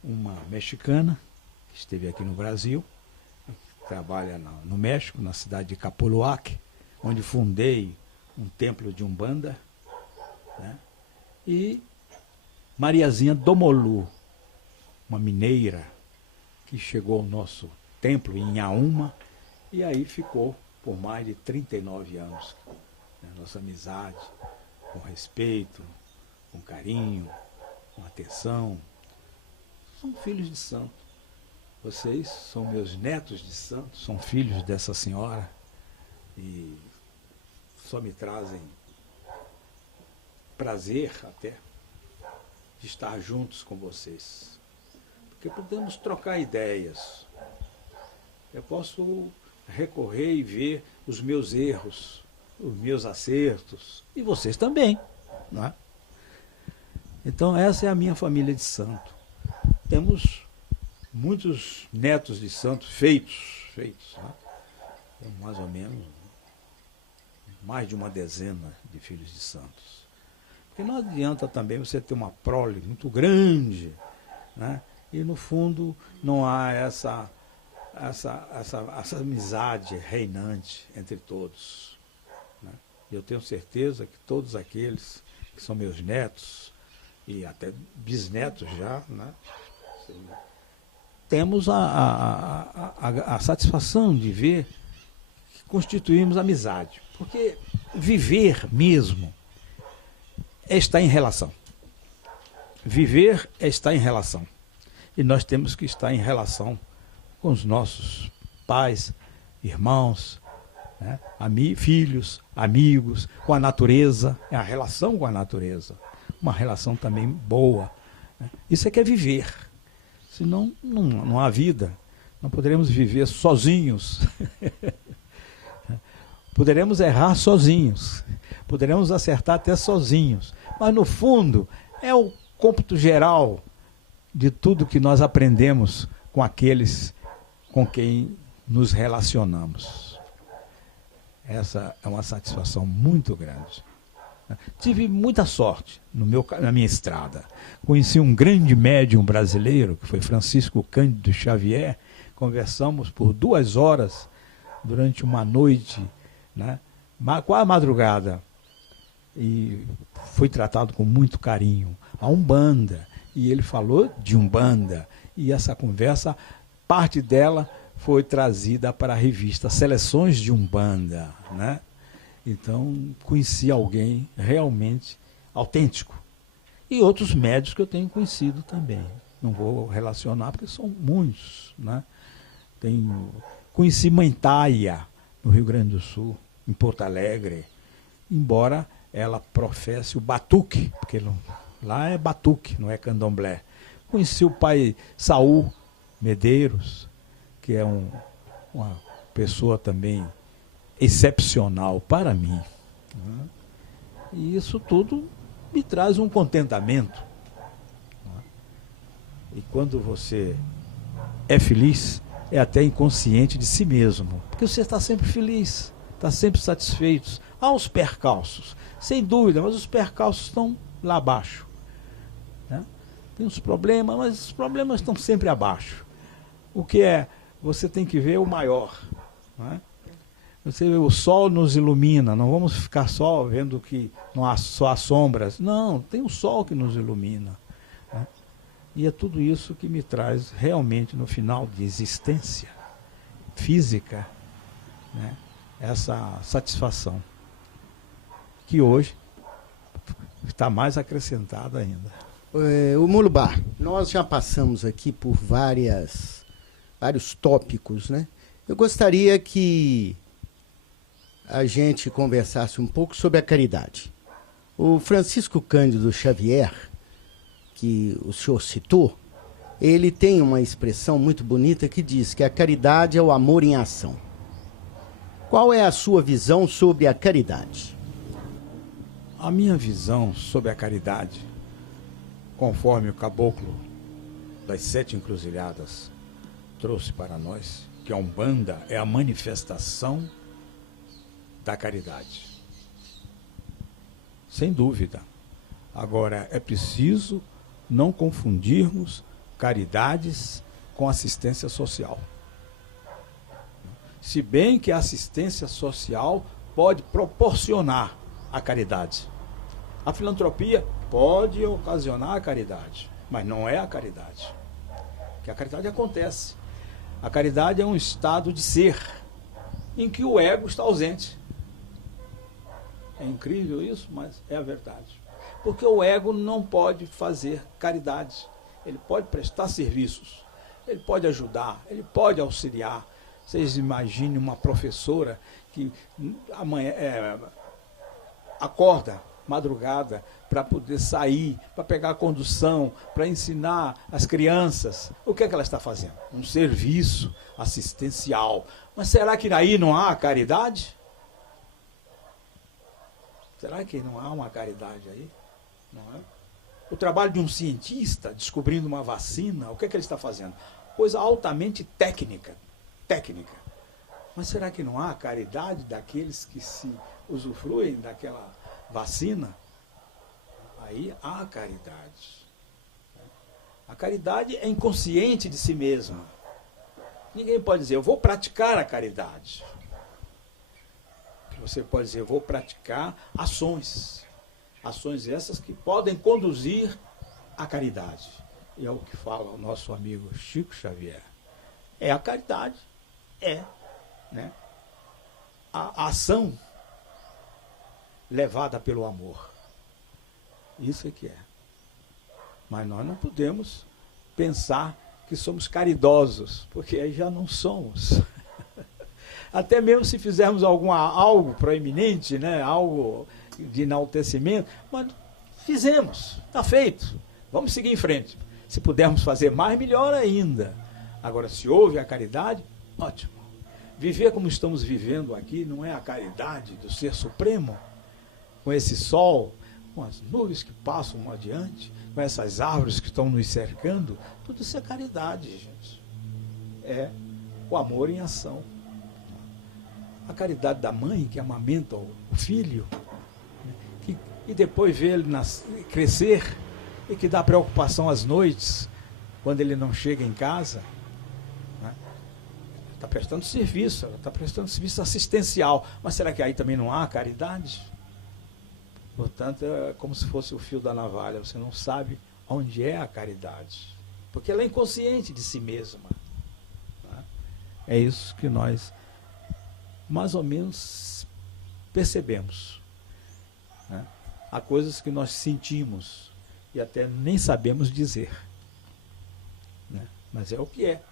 Uma mexicana, que esteve aqui no Brasil, trabalha no México, na cidade de Capoluac, onde fundei um templo de Umbanda, né? E Mariazinha Domolu, uma mineira, que chegou ao nosso templo em Inhaúma, e aí ficou por mais de 39 anos. Né? Nossa amizade, com respeito, com carinho, com atenção. São filhos de santo. Vocês são meus netos de santo, são filhos dessa senhora e só me trazem prazer até de estar juntos com vocês. Porque podemos trocar ideias. Eu posso recorrer e ver os meus erros, os meus acertos, e vocês também, não é? Então essa é a minha família de santo. Temos muitos netos de santo feitos, né? Temos mais ou menos mais de uma dezena de filhos de santos. Porque não adianta também você ter uma prole muito grande, né? E no fundo não há essa amizade reinante entre todos, né? Eu tenho certeza que todos aqueles que são meus netos, e até bisnetos já, né? Temos a satisfação de ver que constituímos amizade. Porque viver mesmo é estar em relação. Viver é estar em relação. E nós temos que estar em relação com os nossos pais, irmãos, né? Filhos, amigos, com a natureza. É a relação com a natureza. Uma relação também boa, né? Isso é que é viver. Senão não há vida. Não poderemos viver sozinhos. Poderemos errar sozinhos, poderemos acertar até sozinhos, mas no fundo é o cômputo geral de tudo que nós aprendemos com aqueles com quem nos relacionamos. Essa é uma satisfação muito grande. Tive muita sorte na minha estrada. Conheci um grande médium brasileiro, que foi Francisco Cândido Xavier. Conversamos por 2 horas durante uma noite, né, quase a madrugada. E foi tratado com muito carinho. A Umbanda. E ele falou de Umbanda. E essa conversa, parte dela foi trazida para a revista Seleções de Umbanda, né? Então, conheci alguém realmente autêntico. E outros médios que eu tenho conhecido também. Não vou relacionar, porque são muitos, né? Conheci Mãe Taia, no Rio Grande do Sul, em Porto Alegre, embora ela professe o batuque, porque lá é batuque, não é candomblé. Conheci o pai Saul Medeiros, que é uma pessoa também excepcional para mim, né? E isso tudo me traz um contentamento, né? E quando você é feliz, é até inconsciente de si mesmo, porque você está sempre feliz, está sempre satisfeito. Há os percalços, sem dúvida, mas os percalços estão lá abaixo, né? Tem os problemas, mas os problemas estão sempre abaixo. O que é? Você tem que ver o maior, né? Você vê, o sol nos ilumina, não vamos ficar só vendo que não há só as sombras. Não, tem o sol que nos ilumina, né? E é tudo isso que me traz realmente, no final de existência física, né, essa satisfação, que hoje está mais acrescentada ainda. O Mulubá, nós já passamos aqui por vários tópicos, né? Eu gostaria que a gente conversasse um pouco sobre a caridade. O Francisco Cândido Xavier, que o senhor citou, ele tem uma expressão muito bonita que diz que a caridade é o amor em ação. Qual é a sua visão sobre a caridade? A minha visão sobre a caridade, conforme o caboclo das 7 encruzilhadas trouxe para nós, que a Umbanda é a manifestação da caridade. Sem dúvida. Agora, é preciso não confundirmos caridades com assistência social. Se bem que a assistência social pode proporcionar a caridade. A filantropia pode ocasionar a caridade, mas não é a caridade. Porque a caridade acontece. A caridade é um estado de ser em que o ego está ausente. É incrível isso, mas é a verdade. Porque o ego não pode fazer caridade. Ele pode prestar serviços, ele pode ajudar, ele pode auxiliar. Vocês imaginem uma professora que amanhã acorda madrugada para poder sair, para pegar a condução, para ensinar as crianças. O que é que ela está fazendo? Um serviço assistencial. Mas será que aí não há caridade? Será que não há uma caridade aí? Não é? O trabalho de um cientista descobrindo uma vacina, o que é que ele está fazendo? Coisa altamente técnica. Mas será que não há caridade daqueles que se usufruem daquela vacina? Aí há caridade. A caridade é inconsciente de si mesma. Ninguém pode dizer, eu vou praticar a caridade. Você pode dizer, eu vou praticar ações. Ações essas que podem conduzir à caridade. E é o que fala o nosso amigo Chico Xavier. É a caridade. Né? A ação levada pelo amor. Isso é que é. Mas nós não podemos pensar que somos caridosos, porque aí já não somos. Até mesmo se fizermos algo proeminente, né? Algo de enaltecimento, mas fizemos, está feito. Vamos seguir em frente. Se pudermos fazer mais, melhor ainda. Agora, se houve a caridade, ótimo. Viver como estamos vivendo aqui não é a caridade do Ser Supremo? Com esse sol, com as nuvens que passam adiante, com essas árvores que estão nos cercando, tudo isso é caridade, gente. É o amor em ação. A caridade da mãe que amamenta o filho, e depois vê ele crescer, e que dá preocupação às noites, quando ele não chega em casa, está prestando serviço, ela está prestando serviço assistencial. Mas será que aí também não há caridade? Portanto, é como se fosse o fio da navalha. Você não sabe onde é a caridade, porque ela é inconsciente de si mesma. É isso que nós, mais ou menos, percebemos. Há coisas que nós sentimos e até nem sabemos dizer. Mas é o que é.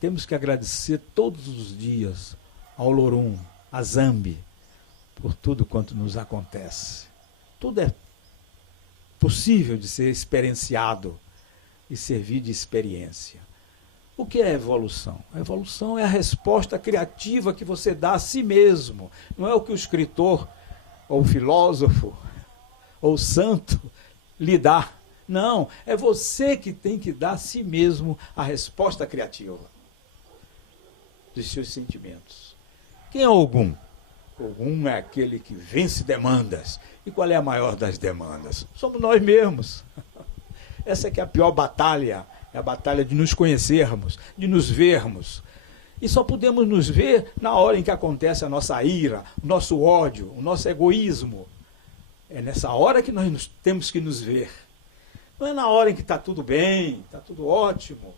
Temos que agradecer todos os dias ao Lorum, a Zambi, por tudo quanto nos acontece. Tudo é possível de ser experienciado e servir de experiência. O que é evolução? A evolução é a resposta criativa que você dá a si mesmo. Não é o que o escritor, ou o filósofo, ou o santo lhe dá. Não, é você que tem que dar a si mesmo a resposta criativa dos seus sentimentos. Quem é Ogum? Ogum é aquele que vence demandas. E qual é a maior das demandas? Somos nós mesmos. Essa é que é a pior batalha. É a batalha de nos conhecermos, de nos vermos. E só podemos nos ver na hora em que acontece a nossa ira, o nosso ódio, o nosso egoísmo. É nessa hora que nós temos que nos ver. Não é na hora em que está tudo bem, está tudo ótimo,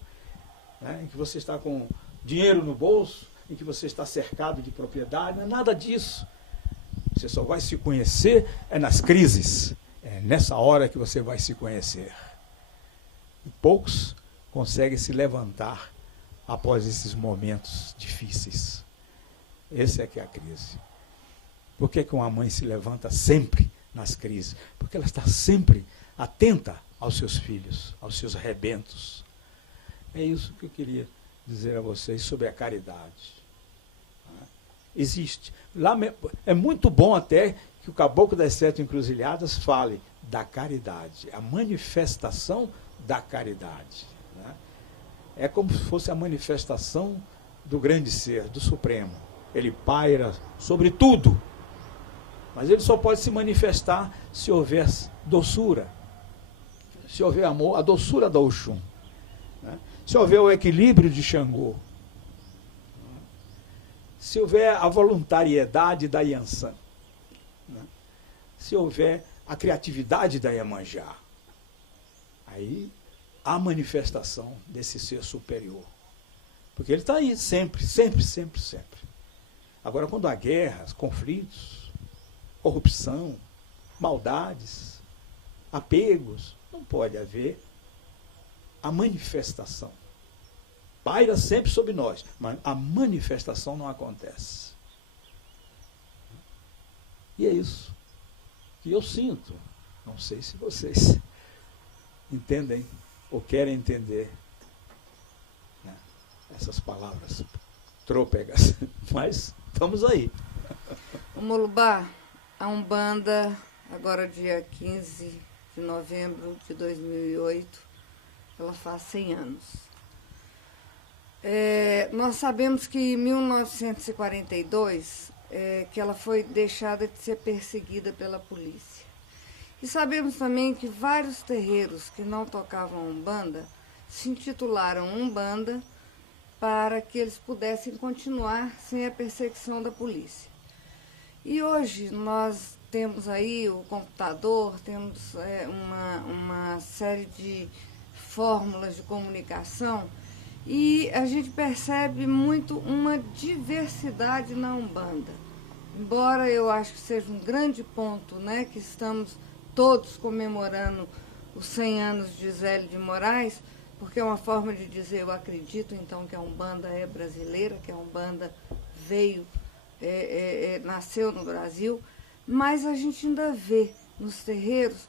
em que você está com dinheiro no bolso, em que você está cercado de propriedade, não é nada disso. Você só vai se conhecer nas crises. É nessa hora que você vai se conhecer. E poucos conseguem se levantar após esses momentos difíceis. Essa é que é a crise. Por que uma mãe se levanta sempre nas crises? Porque ela está sempre atenta aos seus filhos, aos seus rebentos. É isso que eu queria dizer a vocês sobre a caridade. Existe. É muito bom até que o Caboclo das Sete Encruzilhadas fale da caridade, a manifestação da caridade. É como se fosse a manifestação do grande ser, do Supremo. Ele paira sobre tudo, mas ele só pode se manifestar se houver doçura, se houver amor, a doçura da Oxum, se houver o equilíbrio de Xangô, se houver a voluntariedade da Yansan, se houver a criatividade da Iemanjá, aí há manifestação desse ser superior. Porque ele está aí sempre, sempre, sempre, sempre. Agora, quando há guerras, conflitos, corrupção, maldades, apegos, não pode haver a manifestação. Paira sempre sobre nós, mas a manifestação não acontece. E é isso que eu sinto. Não sei se vocês entendem ou querem entender essas palavras trôpegas, mas estamos aí. O Molubá, a Umbanda, agora dia 15 de novembro de 2008, ela faz 100 anos. Nós sabemos que em 1942, que ela foi deixada de ser perseguida pela polícia. E sabemos também que vários terreiros que não tocavam Umbanda se intitularam Umbanda para que eles pudessem continuar sem a perseguição da polícia. E hoje nós temos aí o computador, temos uma série de fórmulas de comunicação e a gente percebe muito uma diversidade na Umbanda. Embora eu acho que seja um grande ponto, que estamos todos comemorando os 100 anos de Zélio de Moraes, porque é uma forma de dizer, eu acredito então que a Umbanda é brasileira, que a Umbanda veio, nasceu no Brasil, mas a gente ainda vê nos terreiros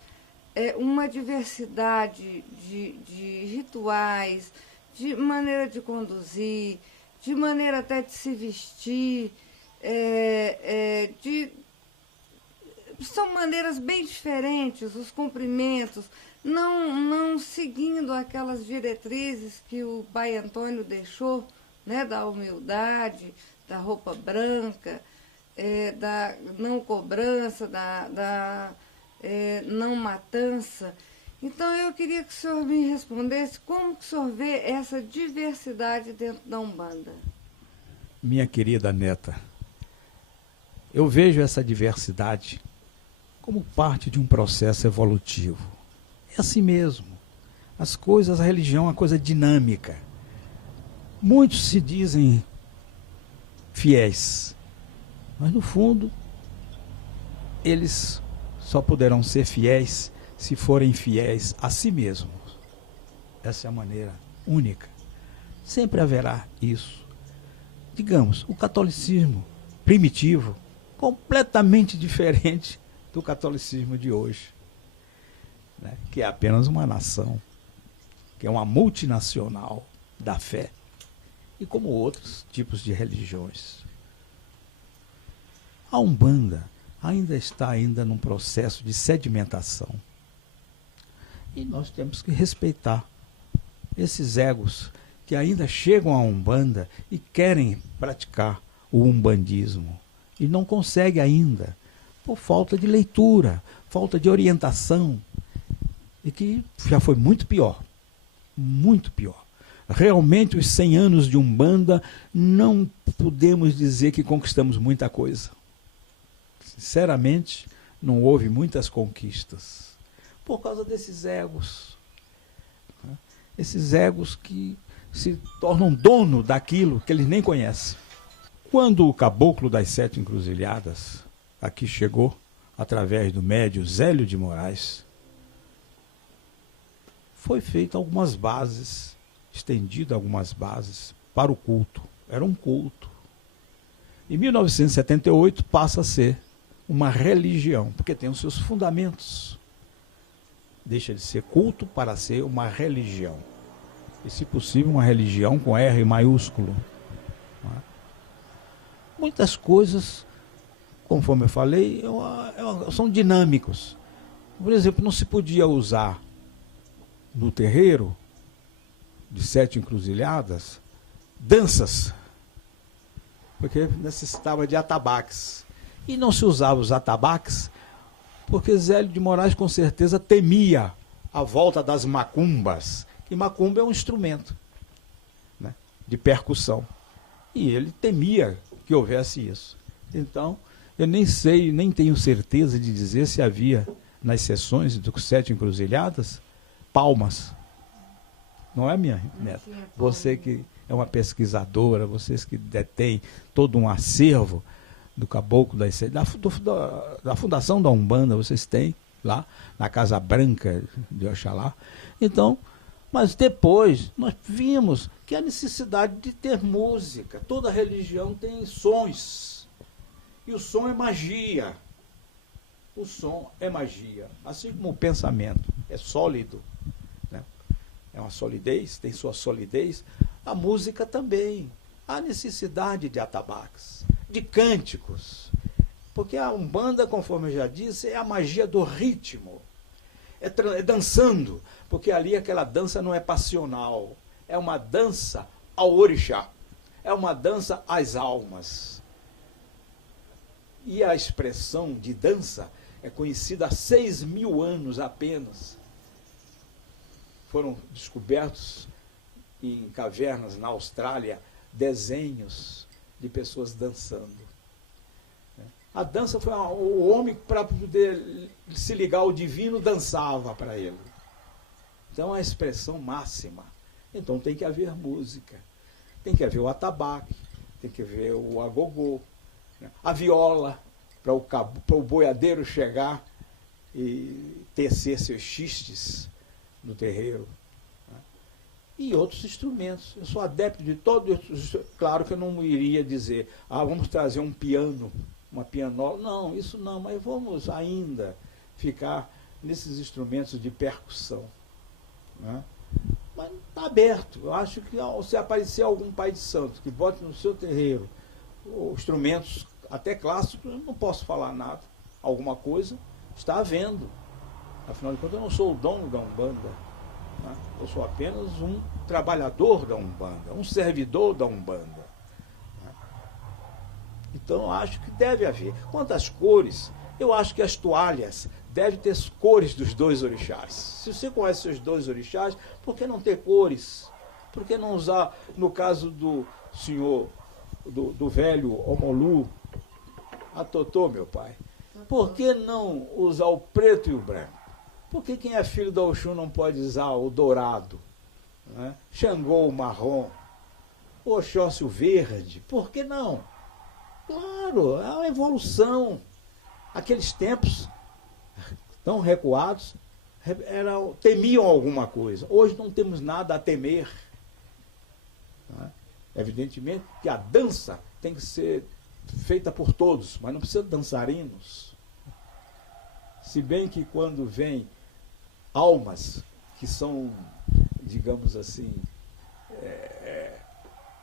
uma diversidade de rituais, de maneira de conduzir, de maneira até de se vestir, são maneiras bem diferentes, os cumprimentos, não seguindo aquelas diretrizes que o pai Antônio deixou, né, da humildade, da roupa branca, da não cobrança, da não matança. Então, eu queria que o senhor me respondesse como que o senhor vê essa diversidade dentro da Umbanda. Minha querida neta, eu vejo essa diversidade como parte de um processo evolutivo. É assim mesmo. As coisas, a religião é uma coisa dinâmica. Muitos se dizem fiéis, mas no fundo, eles só poderão ser fiéis se forem fiéis a si mesmos. Essa é a maneira única. Sempre haverá isso. Digamos, o catolicismo primitivo, completamente diferente do catolicismo de hoje, né? Que é apenas uma nação, que é uma multinacional da fé, e como outros tipos de religiões. A Umbanda ainda está num processo de sedimentação. E nós temos que respeitar esses egos que ainda chegam à Umbanda e querem praticar o umbandismo. E não conseguem ainda, por falta de leitura, falta de orientação. E que já foi muito pior. Muito pior. Realmente, os 100 anos de Umbanda, não podemos dizer que conquistamos muita coisa. Sinceramente, não houve muitas conquistas. Por causa desses egos. Né? Esses egos que se tornam dono daquilo que eles nem conhecem. Quando o caboclo das 7 encruzilhadas aqui chegou, através do médio Zélio de Moraes, foi feito algumas bases, estendido algumas bases para o culto. Era um culto. Em 1978 passa a ser uma religião, porque tem os seus fundamentos. Deixa de ser culto para ser uma religião. E, se possível, uma religião com R maiúsculo. Muitas coisas, conforme eu falei, são dinâmicos. Por exemplo, não se podia usar no terreiro de 7 encruzilhadas danças, porque necessitava de atabaques. E não se usava os atabaques porque Zélio de Moraes com certeza temia a volta das macumbas. E macumba é um instrumento, né, de percussão. E ele temia que houvesse isso. Então, eu nem sei, nem tenho certeza de dizer se havia nas sessões dos 7 encruzilhadas palmas. Não é, minha neta? Você que é uma pesquisadora, vocês que detêm todo um acervo do Caboclo das 7, da Fundação da Umbanda, vocês têm lá na Casa Branca de Oxalá. Então, mas depois nós vimos que a necessidade de ter música. Toda religião tem sons. E o som é magia. O som é magia. Assim como o pensamento é sólido, né? É uma solidez, tem sua solidez. A música também. Há necessidade de atabaques, de cânticos. Porque a Umbanda, conforme eu já disse, é a magia do ritmo. É dançando, porque ali aquela dança não é passional. É uma dança ao orixá. É uma dança às almas. E a expressão de dança é conhecida há 6.000 anos apenas. Foram descobertos em cavernas na Austrália desenhos de pessoas dançando. A dança foi o homem, para poder se ligar ao divino, dançava para ele. Então é a expressão máxima. Então tem que haver música, tem que haver o atabaque, tem que haver o agogô, né? A viola, para o boiadeiro chegar e tecer seus xistes no terreiro. E outros instrumentos. Eu sou adepto de todos. Claro que eu não iria dizer, vamos trazer um piano, uma pianola. Não, isso não, mas vamos ainda ficar nesses instrumentos de percussão, né? Mas está aberto. Eu acho que se aparecer algum pai de santo que bote no seu terreiro instrumentos até clássicos, eu não posso falar nada. Alguma coisa está havendo. Afinal de contas, eu não sou o dono da Umbanda. Né? Eu sou apenas um trabalhador da Umbanda, um servidor da Umbanda. Né? Então, eu acho que deve haver. Quanto às cores, eu acho que as toalhas devem ter as cores dos dois orixás. Se você conhece os dois orixás, por que não ter cores? Por que não usar, no caso do senhor, do velho Omolu, a Totô, meu pai, por que não usar o preto e o branco? Por que quem é filho do Oxum não pode usar o dourado? Né? Xangô o marrom, o Oxóssi o verde? Por que não? Claro, é uma evolução. Aqueles tempos tão recuados temiam alguma coisa. Hoje não temos nada a temer. Né? Evidentemente que a dança tem que ser feita por todos, mas não precisa de dançarinos. Se bem que quando vem almas que são, digamos assim,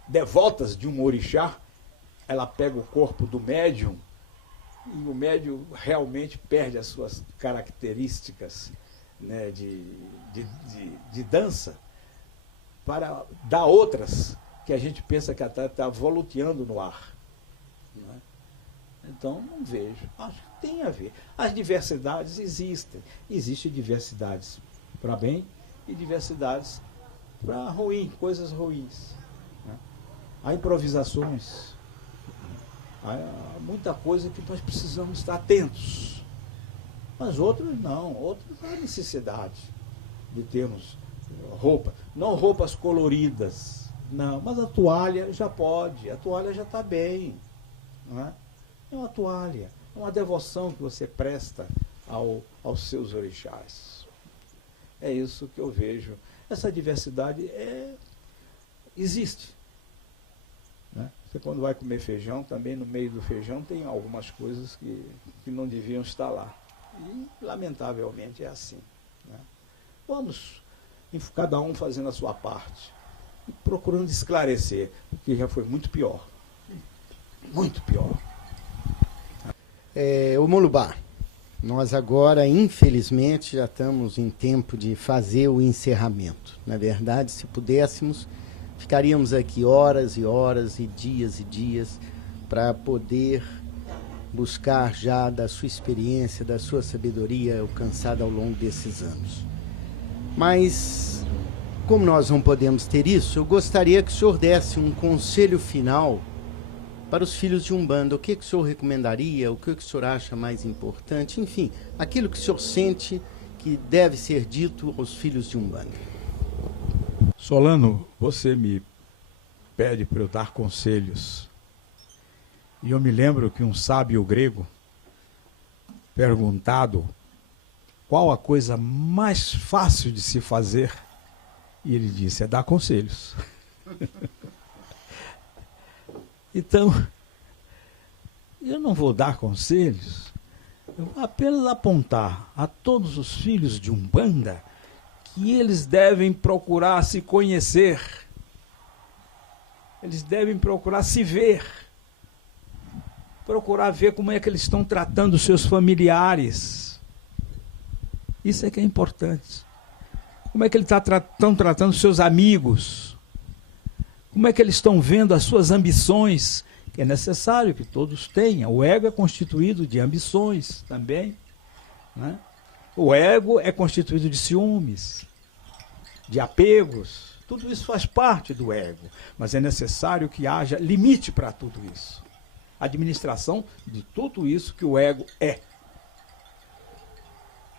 devotas de um orixá, ela pega o corpo do médium e o médium realmente perde as suas características, né, de dança para dar outras que a gente pensa que está volteando no ar. Né? Então, não vejo. Acho que tem a ver. As diversidades existem. Existem diversidades para bem e diversidades para ruim, coisas ruins. Né? Há improvisações. Há muita coisa que nós precisamos estar atentos. Mas outros não. Outros não há necessidade de termos roupa. Não roupas coloridas. Não, mas a toalha já pode. A toalha já está bem. Não é? É uma toalha. É uma devoção que você presta aos seus orixás. É isso que eu vejo. Essa diversidade existe. Né? Você quando vai comer feijão, também no meio do feijão tem algumas coisas que não deviam estar lá. E, lamentavelmente, é assim. Né? Vamos, cada um fazendo a sua parte. E procurando esclarecer, porque já foi muito pior. Muito pior. O Molubá, nós agora, infelizmente, já estamos em tempo de fazer o encerramento. Na verdade, se pudéssemos, ficaríamos aqui horas e horas e dias para poder buscar já da sua experiência, da sua sabedoria alcançada ao longo desses anos. Mas, como nós não podemos ter isso, eu gostaria que o senhor desse um conselho final para os filhos de Umbanda. O que o senhor recomendaria? O que o senhor acha mais importante? Enfim, aquilo que o senhor sente que deve ser dito aos filhos de Umbanda. Solano, você me pede para eu dar conselhos. E eu me lembro que um sábio grego, perguntado qual a coisa mais fácil de se fazer, e ele disse, é dar conselhos. Então, eu não vou dar conselhos, eu vou apenas apontar a todos os filhos de Umbanda que eles devem procurar se conhecer, eles devem procurar se ver, procurar ver como é que eles estão tratando os seus familiares. Isso é que é importante. Como é que eles estão tratando os seus amigos? Como é que eles estão vendo as suas ambições? Que é necessário que todos tenham. O ego é constituído de ambições também. Né? O ego é constituído de ciúmes, de apegos. Tudo isso faz parte do ego. Mas é necessário que haja limite para tudo isso. Administração de tudo isso que o ego é.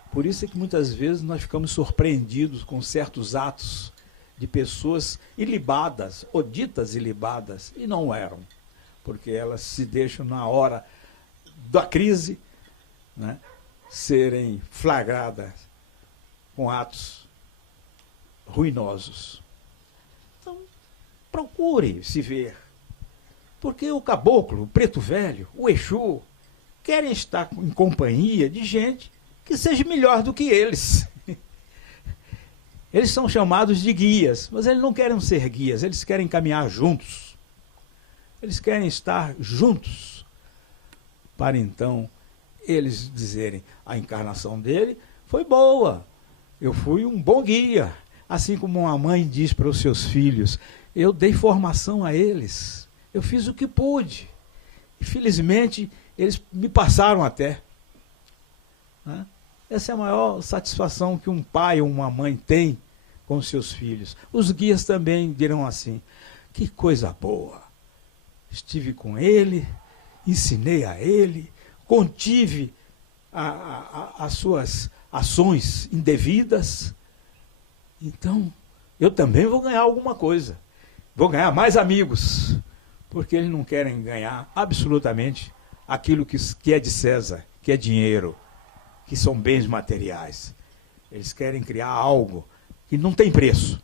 Por isso é que muitas vezes nós ficamos surpreendidos com certos atos de pessoas ilibadas, ou ditas ilibadas, e não eram, porque elas se deixam na hora da crise, né, serem flagradas com atos ruinosos. Então, procure se ver, porque o caboclo, o preto velho, o Exu, querem estar em companhia de gente que seja melhor do que eles. Eles são chamados de guias, mas eles não querem ser guias, eles querem caminhar juntos. Eles querem estar juntos, para então eles dizerem, a encarnação dele foi boa, eu fui um bom guia. Assim como uma mãe diz para os seus filhos, eu dei formação a eles, eu fiz o que pude. E felizmente eles me passaram até. Né? Essa é a maior satisfação que um pai ou uma mãe tem com os seus filhos. Os guias também dirão assim, que coisa boa, estive com ele, ensinei a ele, contive as suas ações indevidas, então eu também vou ganhar alguma coisa, vou ganhar mais amigos, porque eles não querem ganhar absolutamente aquilo que é de César, que é dinheiro, que são bens materiais. Eles querem criar algo que não tem preço.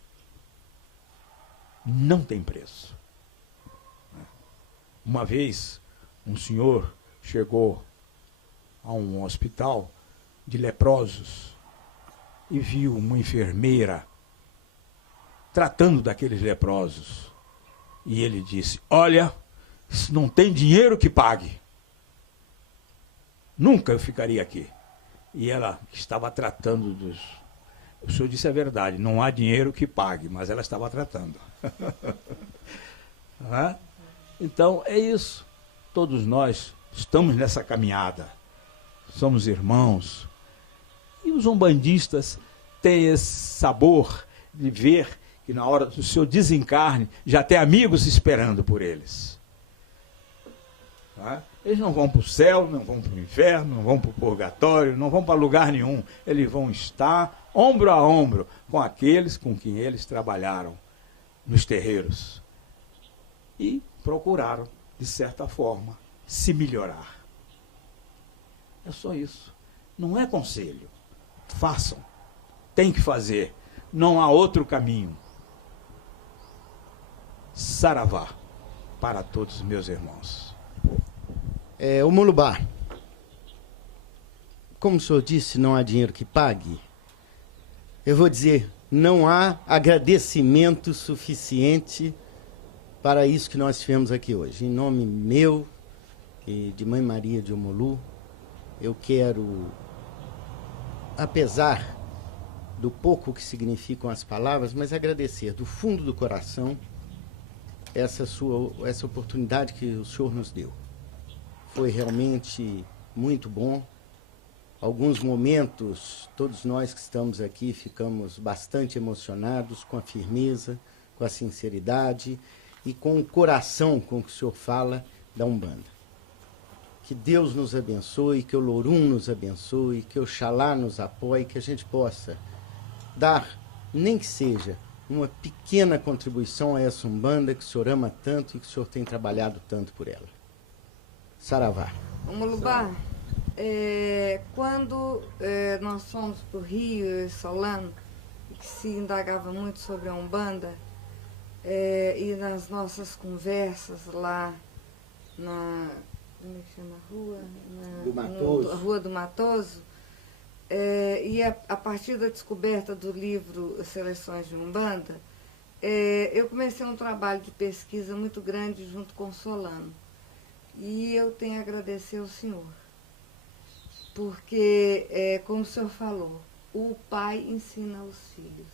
Não tem preço. Uma vez, um senhor chegou a um hospital de leprosos e viu uma enfermeira tratando daqueles leprosos. E ele disse, olha, se não tem dinheiro que pague, nunca eu ficaria aqui. E ela estava tratando dos... O senhor disse a verdade, não há dinheiro que pague, mas ela estava tratando. Então, é isso. Todos nós estamos nessa caminhada. Somos irmãos. E os umbandistas têm esse sabor de ver que na hora do seu desencarne já tem amigos esperando por eles. Eles não vão para o céu, não vão para o inferno, não vão para o purgatório, não vão para lugar nenhum. Eles vão estar ombro a ombro com aqueles com quem eles trabalharam nos terreiros. E procuraram, de certa forma, se melhorar. É só isso. Não é conselho. Façam. Tem que fazer. Não há outro caminho. Saravá para todos os meus irmãos. O Mulubá, como o senhor disse, não há dinheiro que pague. Eu vou dizer, não há agradecimento suficiente para isso que nós tivemos aqui hoje. Em nome meu e de Mãe Maria de Omolu, eu quero, apesar do pouco que significam as palavras, mas agradecer do fundo do coração essa oportunidade que o senhor nos deu. Foi realmente muito bom. Alguns momentos, todos nós que estamos aqui ficamos bastante emocionados com a firmeza, com a sinceridade e com o coração com que o senhor fala da Umbanda. Que Deus nos abençoe, que o Lorum nos abençoe, que o Oxalá nos apoie, que a gente possa dar, nem que seja, uma pequena contribuição a essa Umbanda que o senhor ama tanto e que o senhor tem trabalhado tanto por ela. Saravá. Mulubá, quando nós fomos para o Rio, eu e Solano, que se indagava muito sobre a Umbanda, e nas nossas conversas lá na... Como é que chama a rua? Do Matoso. A Rua do Matoso. E a partir da descoberta do livro Seleções de Umbanda, eu comecei um trabalho de pesquisa muito grande junto com o Solano. E eu tenho a agradecer ao senhor, porque, como o senhor falou, o pai ensina os filhos.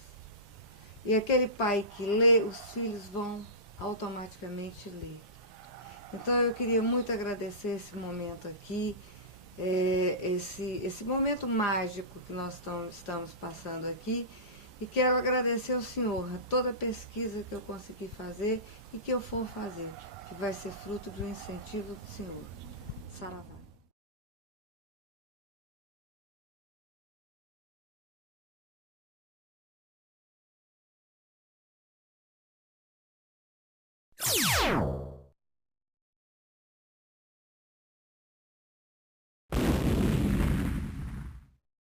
E aquele pai que lê, os filhos vão automaticamente ler. Então eu queria muito agradecer esse momento aqui, esse momento mágico que nós estamos passando aqui, e quero agradecer ao senhor, a toda a pesquisa que eu consegui fazer e que eu for fazer, que vai ser fruto do incentivo do senhor. Saravá.